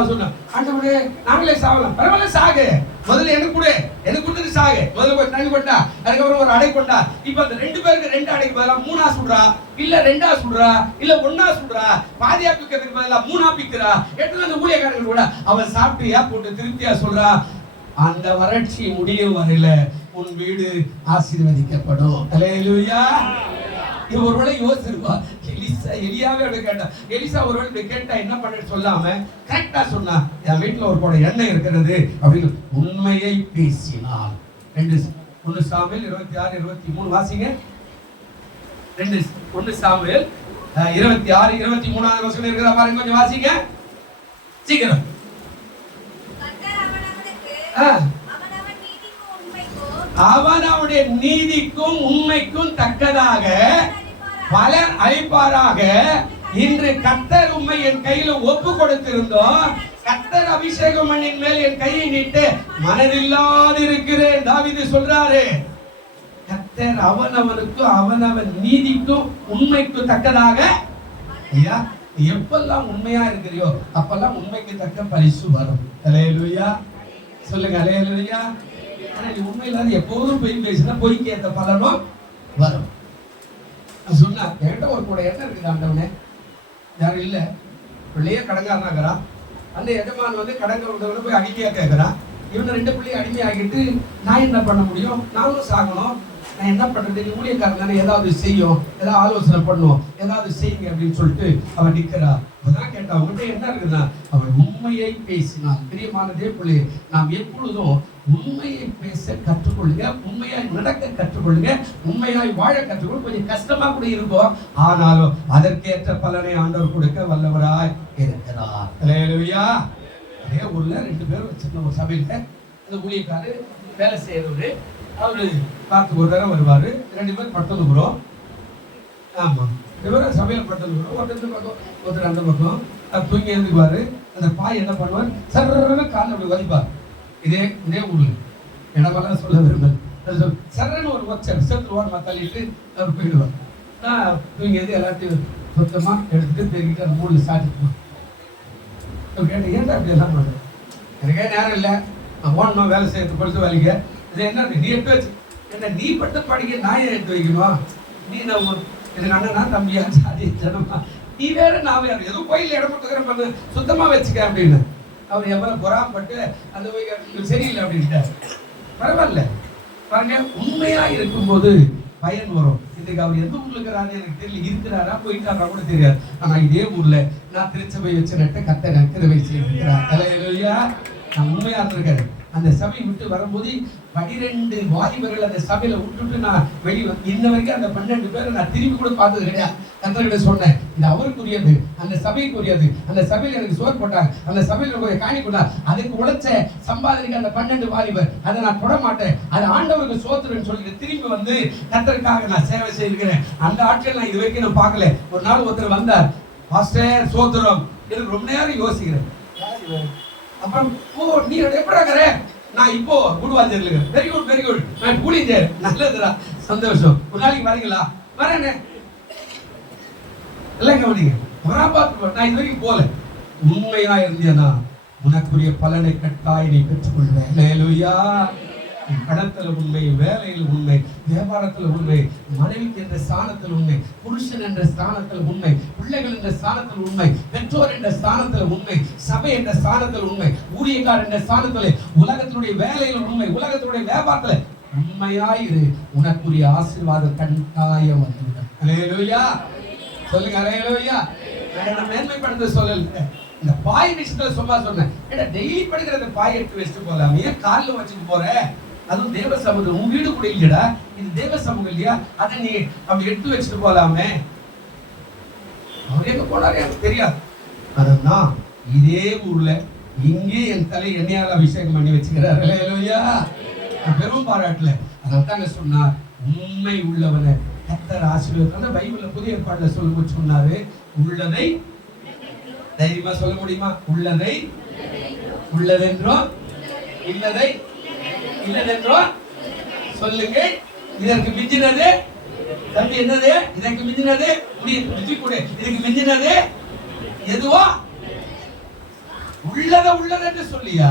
சொன்ன ஆண்டவரே நாங்களே சாவலாம், பரவாயில்ல சாகு, முதல்ல எனக்கு கூட எனக்கு கொடுத்துட்டு சாகு. முதல்ல போய் தண்ணி கொண்டா, அதுக்கப்புறம் ஒரு அடை கொண்டா. இப்ப அந்த 2 பேருக்கு 2 அடைக்கு பதிலா 3ஆ சுடுறா, இல்ல 2ஆ சுடுறா, இல்ல 1ஆ சுடுறா, பாதியா பிக்கிறதுக்கு பதிலா 3ஆ பிக்கிறா. எட்டு அந்த ஊழியக்காரர்கள் கூட அவன் சாப்பிட்டு போட்டு திருப்தியா சொல்றா, அந்த வறட்சி முடியும் வரையில உன் வீடு ஆசீர்வதிக்கப்படும். அல்லேலூயா. ஒருவேளை யோசிச்சிருப்பா, எலியாவே அப்படி கேட்டா. எலிசா ஒருவேளை கேட்டா என்ன பண்ண சொல்லாம கரெக்டா சொன்னா, என் வீட்டுல ஒரு கூட எண்ணெய் இருக்கிறது அப்படின்னு உண்மையை பேசினாள். 1 சாமுவேல் 26-23 வாசிங்க. 1 சாமுவேல் 26-23 வசனம் இருக்கிற பாருங்க, கொஞ்சம் வாசிங்க சீக்கிரம். அவன் அவனுடைய நீதிக்கும் உண்மைக்கும் தக்கதாக பலன் அளிப்பாராக. இன்று கர்த்தர் உம்மை என் கையில ஒப்பு கொடுத்திருந்தோம். கர்த்தர் அபிஷேகம் பண்ணின் மேல் என் கையை நீட்டு மனதில்லாது இருக்கிறேன். தாவீது சொல்றாரு, கர்த்தர் அவனவனுக்கும் அவனவன் நீதிக்கும் உண்மைக்கும் தக்கதாக. ஐயா, எப்பெல்லாம் உண்மையா இருக்கிறியோ அப்பெல்லாம் உண்மைக்கு தக்க பரிசு வரும். அல்லேலூயா சொல்லுங்க. அல்லேலூயா. உண்மையில எப்போதும் பொய் பேசினா பொய்க்கு ஏற்ற பலனும் வரும். சொன்னா என்கிட்ட ஒரு கூட என்ன இருக்குது ஆண்டவனே, யாரும் இல்ல, பிள்ளையே கடங்காரனாகிறான். அந்த எஜமான் வந்து கடங்காரன் போய் அடிமையா கேட்கிறான். இவனை 2 பிள்ளையும் அடிமையாகிட்டு நான் என்ன பண்ண முடியும்? நானும் சாகணும், நான் என்ன பண்றது, நீ ஊழியக்காரன் தானே, ஏதாவது செய்யும், ஏதாவது ஆலோசனை பண்ணுவோம், ஏதாவது செய்யுங்க அப்படின்னு சொல்லிட்டு அவன் நிற்கிறா. அப்பதான் கேட்டா, அவங்ககிட்ட என்ன இருக்குதுன்னா, அவன் உண்மையை பேசினான். பிரியமானதே போல நாம் எப்பொழுதும் உண்மையை பேச கற்றுக்கொள்ளுங்க, உண்மையாய் நடக்க கற்றுக்கொள்ளுங்க, உண்மையாய் வாழ கற்றுக்கொள்ளுங்க. கொஞ்சம் கஷ்டமா கூட இருக்கும், ஆனாலும் அதற்கேற்ற பலனை ஆண்டவர் கொடுக்க வல்லவராய் இருக்கிறார். அல்லேலூயா. அதே ஊர்ல 2 பேர் வச்சிருந்த ஒரு சபையில அந்த ஊழியக்காரர் வேலை செய்யறவரு, அவரு காத்துக்கு ஒரு தடவை வருவாரு. 2 பேர் படுத்துக்கிறோம். ஆமா, 2 பேரும் சபையில படுத்துக்கிறோம். ஒருத்தர் பக்கம் ஒருத்தர் அந்த பக்கம். தூங்கி எழுந்துக்குவாரு. அந்த பாய் என்ன பண்ணுவார், சர்றன்னு காலில் அப்படி வலிப்பார். இதே ஊர்ல இடமெல்லாம் சொல்ல விரும்பல, சர்றன்னு ஒரு செத்து ஓரமா தள்ளிட்டு அவர் போயிடுவார். நான் தூங்கி எழுதி எல்லாத்தையும் சுத்தமா எடுத்துட்டு தெரிவிட்டு அந்த மூணுல சாட்டிக்குவோம். கேட்டேன், ஏன்டா அப்படி எல்லாம் பண்றேன்? எனக்கே நேரம் இல்லை, நான் ஓடணும், வேலை செய்யறது பொறுத்து வேலைக்க. இது என்ன, நீ எடுத்து வச்சு என்ன, நீ பட்ட படிக்க நான் ஏன் எடுத்து வைக்கணும்? நீ நம்ம எனக்கு அண்ணனா தம்பியா சாதி ஜனமா, நீ வேற நான் வேற, ஏதோ கோயில் இடம் போட்டுக்கிற சுத்தமா வச்சுக்க அப்படின்னு. அவர் எவ்வளவு பொறாமப்பட்டு அந்த சரியில்லை அப்படின்ட்டார். பரவாயில்ல பாருங்க, உண்மையா இருக்கும்போது பயன் வரும். இன்னைக்கு அவர் எந்த ஊர்ல இருக்கிறாரு எனக்கு தெரியல, இருக்கிறாரா போயிட்டாரா கூட தெரியாது. ஆனா இதே ஊர்ல நான் திருச்சபை வச்சு நட்ட கத்தை நக்கிற வச்சு இருக்கிறார். அல்லேலூயா. நான் உண்மையா இருந்திருக்காரு. அந்த சபையை விட்டு வரும்போது 12 வாலிபர்கள் அந்த சபையில விட்டுட்டு நான் வெளியே இன்ன வரைக்கும் அந்த 12 பேரை நான் திரும்பி கூட பார்த்தது கிடையாது. கர்த்தர்கிட்ட சொன்னேன், இது அவருக்குரியது, அந்த சபைக்குரியது, அந்த சபையில எனக்கு சோறு போட்டாங்க, அந்த சபையில கொஞ்சம் காணி கொண்டார், அதுக்கு உழைச்ச சம்பாதிக்க அந்த 12 வாலிபர், அதை நான் தொட மாட்டேன், அது ஆண்டவருக்கு சோத்துருன்னு சொல்லிட்டு திரும்பி வந்து கர்த்தருக்காக நான் சேவை செய்கிறேன். அந்த ஆட்கள் நான் இது வரைக்கும் நான் பார்க்கல. ஒரு நாள் ஒருத்தர் வந்தார், பாஸ்டர் சோத்துரம். எனக்கு ரொம்ப நேரம் யோசிக்கிறேன். அப்புறம் நீ எப்படி இருக்கிற? நான் இப்போ குடுவாஞ்சேரியில் இருக்கேன். Very good very good. நான் கூலிஞ்சேர். நல்லதுடா, சந்தோஷம். ஒரு நாளைக்கு வரீங்களா? வரேனே. எல்லாம் கவனிங்க. வராபாத்து நான் இது வரைக்கும் போல. உண்மையா இருந்தேனா உனக்குரிய பலனை கட்டாய் நீ பெற்றுக்கொள்வேன். அல்லேலூயா. கடத்துல உண்மை, வேலையில் உண்மை, வியாபாரத்துல உண்மை, மனைவிக்கு என்ற ஸ்தானத்தில் உண்மை, புருஷன் என்ற ஸ்தானத்தில் உண்மை, பிள்ளைகள் என்ற ஸ்தானத்தில் உண்மை, பெற்றோர் என்ற ஸ்தானத்தில் உண்மை, சபை என்ற ஸ்தானத்தில் உண்மை, ஊழியக்காரர் என்ற ஸ்தானத்தில், உலகத்தினுடைய வேலையில் உண்மை, உலகத்தினுடைய வியாபாரத்துல உண்மையாயிரு, உனக்குரிய ஆசீர்வாதம் கட்டாயம் வந்துவிடும். அல்லேலூயா. சொல்லுங்க அல்லேலூயா. நான் மேன்மைப்படுத்த சொல்லல, இந்த பாய் விஷயத்துல சும்மா சொன்னேன். ஏன்னா டெய்லி படிக்கிற அந்த பாய் எடுத்து வச்சுட்டு போலாம், ஏன் காலில் வச்சுட்டு போற? அதுவும் தேவ சமூகம், உன் வீடு கூட இல்லையடா, இது தேவ சமூகம் இல்லையா? அதை நீ அப்படி எடுத்து வச்சுட்டு போலாமே. அவர் எங்க போனாரு எனக்கு தெரியாது. அதான் இதே ஊர்ல இங்கே என் தலை எண்ணெயால அபிஷேகம் பண்ணி வச்சுக்கிறார். அல்லேலூயா. பெரும் பாராட்டல. அதான் சொன்னார், உண்மை உள்ளவனை கர்த்தர் ஆசீர்வதிப்பார். பைபிள்ல புதிய ஏற்பாடுல சொல்லும்போது சொன்னாரு, உள்ளதை தைரியமா சொல்ல முடியுமா? உள்ளதை உள்ளதென்றோ இல்லதை இல்லதென்றோ சொல்லுங்க. இதற்கு மிஞ்சினது தம்பி என்னது? இதற்கு மிஞ்சினது இதுக்கு மிஞ்சினது எதுவோ உள்ளதை சொல்லியா?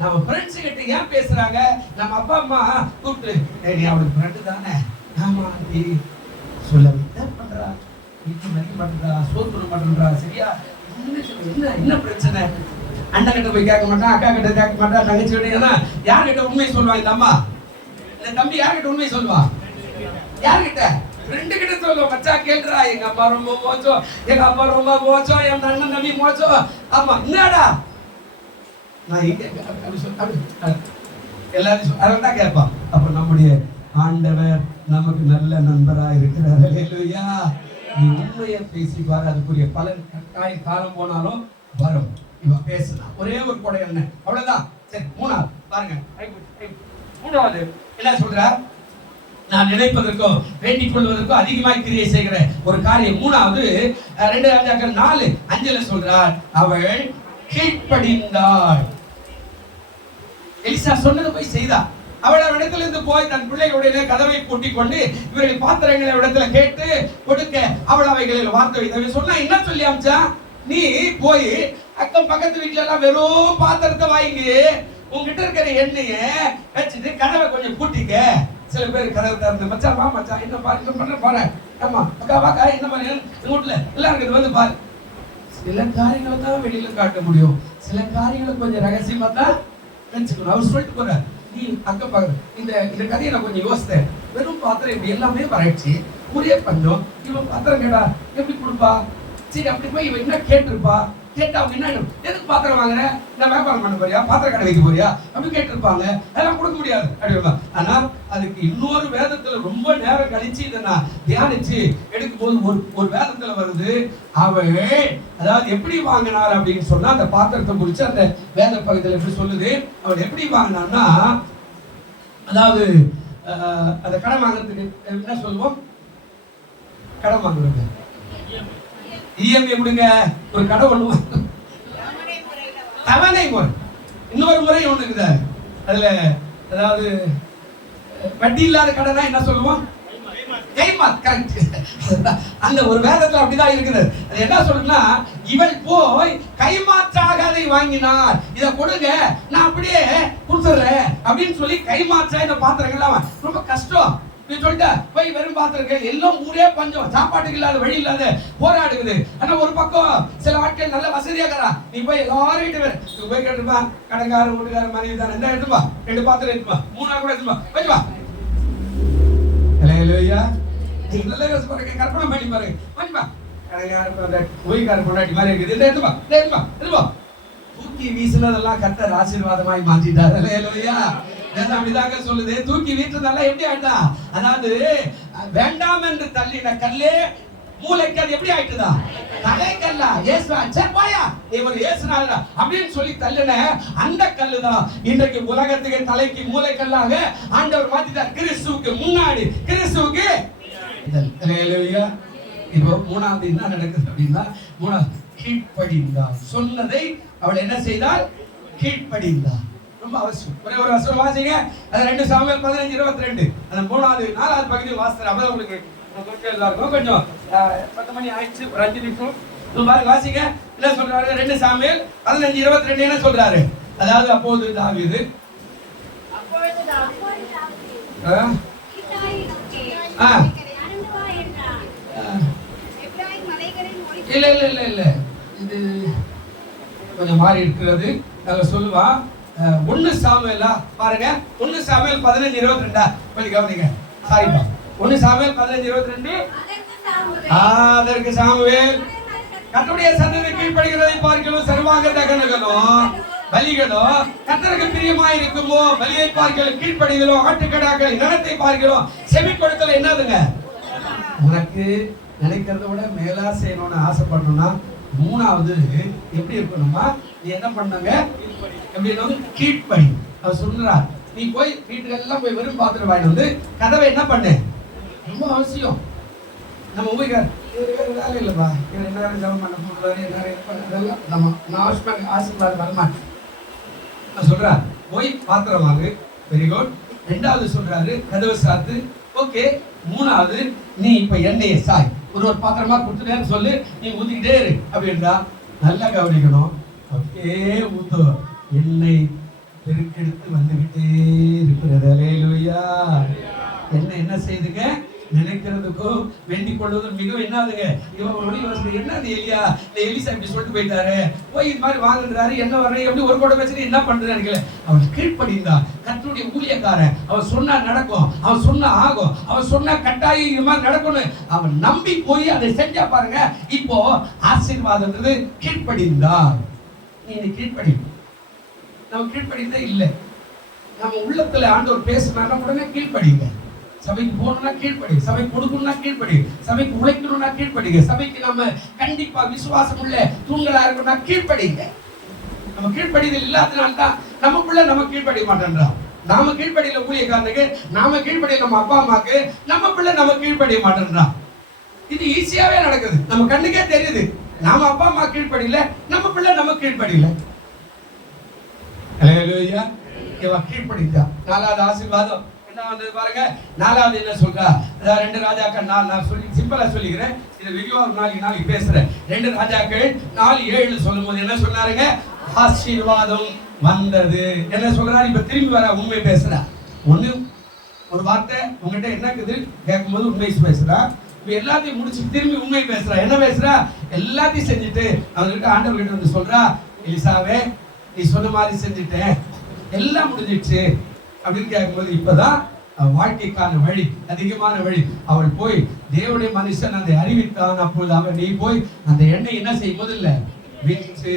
நம்ம ஃப்ரெண்ட்ஸ் கிட்ட ஏன் பேசுறாங்க? நம்ம அப்பா அம்மா கூப்பிட்டு, நீ அவளுக்கு ஃப்ரெண்டு தானே, ஆமா ஆண்டி சொல்ல பண்றா, வீட்டு மதிக்க மாட்டேன்றா, சோத்துற மாட்டேன்றா, சரியா? என்ன பிரச்சனை? அண்ணன் கிட்ட போய் கேட்க மாட்டான், அக்கா கிட்ட கேட்க மாட்டான், தங்கச்சி கிட்ட. யார்கிட்ட உண்மை சொல்லுவான் இந்த அம்மா? இந்த தம்பி யார்கிட்ட உண்மை சொல்லுவான்? யார்கிட்ட? ஃப்ரெண்டு கிட்ட சொல்லுவோம். மச்சா கேள்றா, எங்க அப்பா ரொம்ப மோசம், எங்க அப்பா ரொம்ப மோசம், என் அண்ணன் தம்பி மோசம். ஆமா, என்னடா நான் எல்லாரும் அதான் கேட்பான். அப்ப நம்முடைய ஆண்டவர் நமக்கு நல்ல நண்பரா இருக்கிறார். அல்லேலூயா. நீ உண்மையை பேசிப்பாரு, அதுக்குரிய பலன் கட்டாய காலம் போனாலும் வரும். இவன் பேசலாம். ஒரே ஒரு கொடை என்ன, அவ்வளவுதான். சரி, மூணாவது பாருங்க. மூணாவது என்ன சொல்றார்? நான் நினைப்பதற்கும் வேண்டிக் கொள்வதற்கும் அதிகமாய் கிரியை செய்கிற ஒரு காரியம். மூணாவது 2 சொல்றார், அவள் கீழ்ப்படிந்தாள். எலிசா சொன்னது போய் செய்தா. அவள் இடத்துல இருந்து போய் தன் பிள்ளைகளுடைய கதவை பூட்டிக் கொண்டு இவர்கள் பாத்திரங்களை இடத்துல கேட்டு கொடுக்க அவள் அவைகளில் வார்த்தை வைத்த சொன்னா என்ன சொல்லி அமிச்சா? நீ போய் அக்கம் பக்கத்து வீட்டுல எல்லாம் வெறும் பாத்திரத்தை வாங்கி உங்ககிட்ட இருக்கிற எண்ணெய வச்சுட்டு கதவை கொஞ்சம் பூட்டிக்க. சில பேர் கதவை திறந்து, மச்சான் வா மச்சான், என்ன பாரு பண்ண பாரு, ஆமா அக்கா வாக்கா, என்ன மாதிரி வீட்டுல எல்லாரும் வந்து பாரு. சில காரியங்களை தான் வெளியில காட்ட முடியும், சில காரியங்களை கொஞ்சம் ரகசியமா தான் நினைச்சுக்கணும். அவர் சொல்லிட்டு போறாரு, நீ அக்கம் பக்கம் இந்த கதையை நான் கொஞ்சம் யோசித்தேன். வெறும் பாத்திரம் இப்படி எல்லாமே வறட்சி, ஒரே பஞ்சம். இவன் பாத்திரம் கேட்டா எப்படி கொடுப்பா? சரி, அப்படி போய் இவன் என்ன கேட்டிருப்பா? கேட்டா அவங்க என்ன, எதுக்கு பாத்திரம் வாங்குற? நான் வியாபாரம் பண்ண போறியா? பாத்திரம் கடை வைக்க போறியா? அப்படி கேட்டிருப்பாங்க. அதெல்லாம் கொடுக்க முடியாது அப்படின்னா. ஆனா அதுக்கு இன்னொரு வேதத்துல ரொம்ப நேரம் கழிச்சு இதை நான் தியானிச்சு எடுக்கும் போது ஒரு வேதத்துல வருது, அவள் அதாவது எப்படி வாங்கினார் அப்படின்னு சொன்னா, அந்த பாத்திரத்தை குறிச்சு அந்த வேத பகுதியில் எப்படி சொல்லுது, அவள் எப்படி வாங்கினான்னா, அதாவது அந்த கடன் வாங்குறதுக்கு என்ன சொல்லுவோம்? கடன் வாங்குறது இஎம்ஐ கொடுங்க. ஒரு கடை ஒண்ணு தவணை முறை, இன்னொரு முறை ஒண்ணு இருக்குது. அதுல அதாவது வட்டி இல்லாத கடனா என்ன சொல்லுவோம்? கைமாத். கரெக்ட். அந்த ஒரு வேதத்துல அப்படிதான் இருக்குது. அது என்ன சொல்லுன்னா, இவள் போய் கைமாற்றாக அதை வாங்கினார், இதை கொடுங்க நான் அப்படியே கொடுத்துறேன் அப்படின்னு சொல்லி கைமாற்றா இந்த பாத்திரங்கள்லாம் ரொம்ப கஷ்டம். நீ சொல்லிட்ட போய் வெறும் பாத்திரங்கள் எல்லாம் ஊரே பஞ்சம், சாப்பாட்டுக்கு இல்லாத வழி இல்லாத போராடுக்குது. ஆனா ஒரு பக்கம் சில ஆட்கள் நல்ல வசதியாகிறா, நீ போய் எல்லாரும் வீட்டு போய் கேட்டுப்பா, கடைக்காரர் வீட்டுக்காரர் மனைவி தான் இந்த எடுத்துப்பா, 2 பாத்திரம் எடுத்துப்பா, 3 கூட எடுத்துப்பா, வச்சுப்பா. ஹல்லேலூயா. நீங்க நல்ல யோசிச்சு பாருங்க, கற்பனை பண்ணி பாருங்க, வச்சுப்பா. கடைக்காரர் போய்க்காரர் கொண்டாடி மாதிரி இருக்குது, இந்த எடுத்துப்பா, எடுத்துப்பா, எடுத்துப்பா. தூக்கி வீசினதெல்லாம் கர்த்தர் ஆசீர்வாதமாய் மாற்றிட்டார். ஹல்லேலூயா. அப்படிதாங்க சொல்லுது. தூக்கி வீட்டுறதெல்லாம் எப்படி ஆயிட்டா, அதாவது வேண்டாம் என்று தள்ளின கல்லே மூளைக்கு அது எப்படி ஆயிட்டுதா, தலைக்கல்லா ஏசுவாயா இவர் ஏசுனாரா அப்படின்னு சொல்லி தள்ளின அந்த கல்லுதான் இன்றைக்கு உலகத்துக்கு தலைக்கு மூளைக்கல்லாக ஆண்டவர் மாத்திட்டார். கிறிஸ்துவுக்கு முன்னாடி, கிறிஸ்துவுக்கு. ஹல்லேலூயா. இப்போ 3வது என்ன நடக்குது அப்படின்னா, 3வது கீழ்ப்படிந்தார். சொன்னதை அவள் என்ன செய்தால்? கீழ்ப்படிந்தார். ரொம்ப அவசியம். ஒரே ஒரு வசனம் வாசிங்க. அது 2 சாமுவேல் 15:22. அந்த 3வது 4வது பகுதியில் வாசிக்கிறேன். அப்பதான் உங்களுக்கு கொஞ்சம் எல்லாருக்கும் கொஞ்சம் 10 மணி ஆயிடுச்சு, ஒரு 5 நிமிஷம் பாருங்க, வாசிங்க. என்ன சொல்றாரு? 2 சாமுவேல் 15:22 என்ன சொல்றாரு? அதாவது அப்போது தாவீது இல்ல இல்ல இல்ல இல்ல இது கொஞ்சம் மாறி இருக்கிறது. நாங்க சொல்லுவா 1 சாமுவேலா பாருங்க. 1 சாமுவேல் 15:22 கொஞ்சம் கவனிங்க. சாரிப்பா. 1 சாமுவேல் 15:22. அதற்கு சாமுவேல் கர்த்தருடைய சத்தத்தை கீழ்ப்படிகிறதை பார்க்கிறோம், சர்வாங்க தகனங்களும் பலிகளும் கர்த்தருக்கு பிரியமாய் இருக்குமோ, பலியை பார்க்கிறோம், கீழ்ப்படிகிறோம், ஆட்டுக்கடாக்களை நிலத்தை பார்க்கிறோம், செவி கொடுத்தல என்னதுங்க? உனக்கு நினைக்கிறத விட மேலா செய்யணும்னு ஆசைப்படணும்னா 3வது எப்படி இருக்கணுமா? நீ என்ன பண்ணுங்க? எப்படி? கீழ்ப்படி. அவர் சொல்றார், நீ போய் வீட்டுல எல்லாம் போய் வெறும் பாத்திரம் வாங்கிட்டு வந்து கதவை என்ன பண்ணு? ரொம்ப அவசியம். நம்ம போய் வேலை இல்லைப்பா, இவர் என்ன ஜபம் பண்ண போடுவாரு, அதெல்லாம் நம்ம ஆசீர்வாதம் வரமாட்டேன். நான் சொல்றார், போய் பாத்திரம் வாங்கு. Very good. 2வது சொல்றாரு கதவை சாத்து. ஓகே. 3வது நீ இப்ப எண்ணெயை சாய், ஒரு பாத்திரமா கொடுத்துட்டேன்னு சொல்லு, நீ ஊத்திக்கிட்டே இரு அப்படின்றா. நல்லா கவனிக்கணும். அப்படியே ஊத்து, எண்ணெய் பெருக்கெடுத்து வந்துகிட்டே இருக்கிறது. ஹல்லேலூயா. என்ன செய்துங்க? நினைக்கிறதுக்கும் வேண்டிக் கொள்வதும் மிகவும் என்னதுங்க? இவன் என்னது எலியா, இந்த எலிசா இப்படி சொல்லிட்டு போயிட்டாரு, போய் இது மாதிரி வாங்குறாரு, என்ன வர்றேன், எப்படி ஒரு கூட பேசுறேன், என்ன பண்றேன்னு நினைக்கல. அவன் கீழ்ப்படிந்தான். கர்த்தருடைய ஊழியக்காரன், அவன் சொன்னா நடக்கும், அவன் சொன்னா ஆகும், அவன் சொன்னா கட்டாயம் இது மாதிரி நடக்கும்னு அவன் நம்பி போய் அதை செஞ்சா பாருங்க. இப்போ ஆசீர்வாதம்ன்றது கீழ்ப்படிந்தான். நீ கீழ்ப்படி. நம்ம கீழ்ப்படிந்தே இல்லை. நம்ம உள்ளத்துல ஆண்டவர் பேசுனா உடனே கீழ்ப்படிங்க. சபைக்கு போகணும்னா கீழ்ப்படி, சபை கொடுக்கணும்னா கீழ்ப்படி, சபைக்கு உழைக்கணும்னா கீழ்ப்படிங்க, சபைக்கு நம்ம கண்டிப்பா விசுவாசம் உள்ள தூண்களா இருக்கணும்னா கீழ்ப்படிங்க. நம்ம கீழ்ப்படிதல் இல்லாதனால்தான் நமக்குள்ள நம்ம கீழ்ப்படிய மாட்டேன்றோம். நாம கீழ்ப்படியில ஊழியக்காரனுக்கு, நாம கீழ்ப்படியில நம்ம அப்பா அம்மாக்கு, நம்ம பிள்ளை நம்ம கீழ்ப்படிய மாட்டேன்றோம். இது ஈஸியாவே நடக்குது, நம்ம கண்ணுக்கே தெரியுது. நாம அப்பா அம்மா கீழ்ப்படியில, நம்ம பிள்ளை நம்ம கீழ்ப்படியில. ஹல்லேலூயா. இவன் கீழ்ப்படிந்தா. 4வது ஆசீர்வாதம் என்ன வந்தது பாருங்க. 4வது என்ன சொல்றா? 2 ராஜாக்கள் 4 நான் சொல்லி சிம்பிளா சொல்லிக்கிறேன். இது விரிவா ஒரு நாளைக்கு பேசுறேன். 2 ராஜாக்கள் 4:7 சொல்லும்போது என்ன சொன்னாருங்க? ஆசீர்வாதம் வந்தது. என்ன சொல்றாரு? இப்ப திரும்பி வர உண்மை பேசுறா. ஒரு வார்த்தை உங்ககிட்ட என்ன இருக்குது கேட்கும்போது உண்மை பேசுறா. இப்ப எல்லாத்தையும் முடிச்சு திரும்பி உண்மை பேசுறா. என்ன பேசுறா? எல்லாத்தையும் செஞ்சுட்டு அவங்ககிட்ட ஆண்டவர்கிட்ட வந்து சொல்றா, எலிசாவே நீ சொன்ன மாதிரி செஞ்சுட்டேன், எல்லாம் முடிஞ்சிடுச்சு அப்படின்னு கேட்கும்போது இப்பதான் வாழ்க்கைக்கான வழி, அதிகமான வழி. அவள் போய் தேவனுடைய மனுஷன் அதை அறிவித்தான். அப்பொழுது அவன், நீ போய் அந்த எண்ணெய் என்ன செய்ய, முதல்ல விற்று,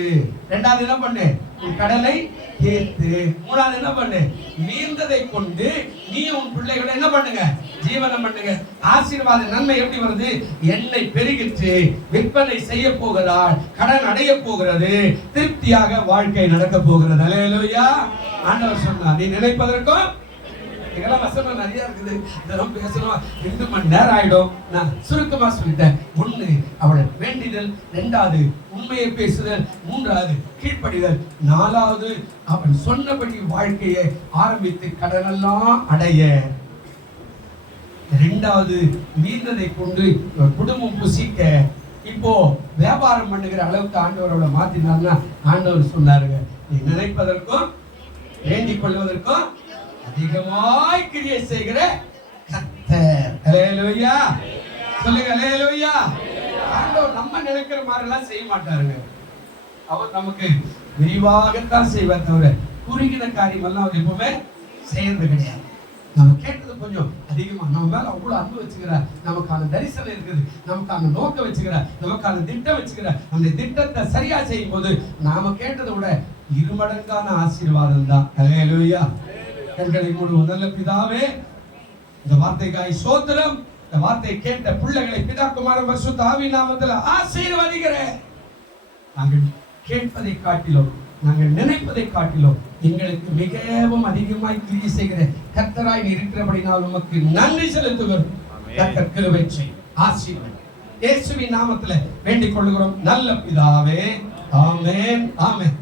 இரண்டாவது என்ன பண்ணு, உன் கடலை தீர்த்து, மூணாவது என்ன பண்ணு, மீந்ததை கொண்டு நீ உன் பிள்ளைகளை என்ன பண்ணுங்க, ஜீவனம் பண்ணுங்க. ஆசீர்வாத நன்மை எப்படி வருது? எண்ணெய் பெருகிற்று, விற்பனை செய்ய போகிறாள், கடன் அடைய போகிறது, திருப்தியாக வாழ்க்கை நடக்க போகிறது. அல்லேலூயா. ஆண்டவர் சொன்னார், நீ நினைப்பதற்கும், இதெல்லாம் வசனம் நிறைய இருக்குது, இதெல்லாம் பேசணும் 2 மணி நேரம் ஆயிடும். நான் சுருக்கமா சொல்லிட்டேன். 1 அவள் வேண்டிதல், 2வது உண்மையை பேசுதல், 3வது கீழ்ப்படிதல், 4வது அவன் சொன்னபடி வாழ்க்கையை ஆரம்பித்து கடனெல்லாம் அடைய, 2வது மீந்ததை கொண்டு குடும்பம் புசிக்க. இப்போ வியாபாரம் பண்ணுகிற அளவுக்கு ஆண்டவர் அவளை மாத்தினார்னா, ஆண்டவர் சொன்னாருங்க, நீ நினைப்பதற்கும் வேண்டிக் கொள்வதற்கும் அதிகமாய் கிரியை செய்கிற கர்த்தர். அல்லேலூயா. சொல்லுங்க அல்லேலூயா. ஆண்டவர் நம்ம நினைக்கிற மாதிரி எல்லாம் செய்ய மாட்டாருங்க. அவர் நமக்கு விரிவாகத்தான் செய்வார், தவிர குறுகின காரியம் எல்லாம் அவர் எப்பவுமே செய்யறது கிடையாது. நம்ம கேட்டது கொஞ்சம் அதிகமா, நம்ம மேல அவ்வளவு அன்பு வச்சுக்கிறார், நமக்கான தரிசனம் இருக்குது, நமக்கான நோக்கம் வச்சுக்கிறார், நமக்கான திட்டம் வச்சுக்கிறார். அந்த திட்டத்தை சரியா செய்யும் போது நாம கேட்டதை விட 2 மடங்கான ஆசீர்வாதம் தான். அல்லேலூயா. கண்களை மூடுவோம். நல்ல பிதாவே, இந்த வார்த்தைக்காய் ஸ்தோத்திரம். இந்த வார்த்தை கேட்ட பிள்ளைகளை பிதா குமாரன் பரிசுத்த ஆவியின் நாமத்தில் ஆசீர்வதிக்கிறேன். நாங்கள் கேட்பதை காட்டிலும், நாங்கள் நினைப்பதை காட்டிலும் எங்களுக்கு மிகவும் அதிகமாய் கிரியை செய்கிற கர்த்தராய் இருக்கிறபடினால் உமக்கு நன்றி செலுத்துகிறோம். கர்த்தர் கிருபை செய்யும், ஆசீர்வதி. இயேசுவின் நாமத்தில் வேண்டிக் கொள்கிறோம் நல்ல பிதாவே. ஆமென், ஆமென்.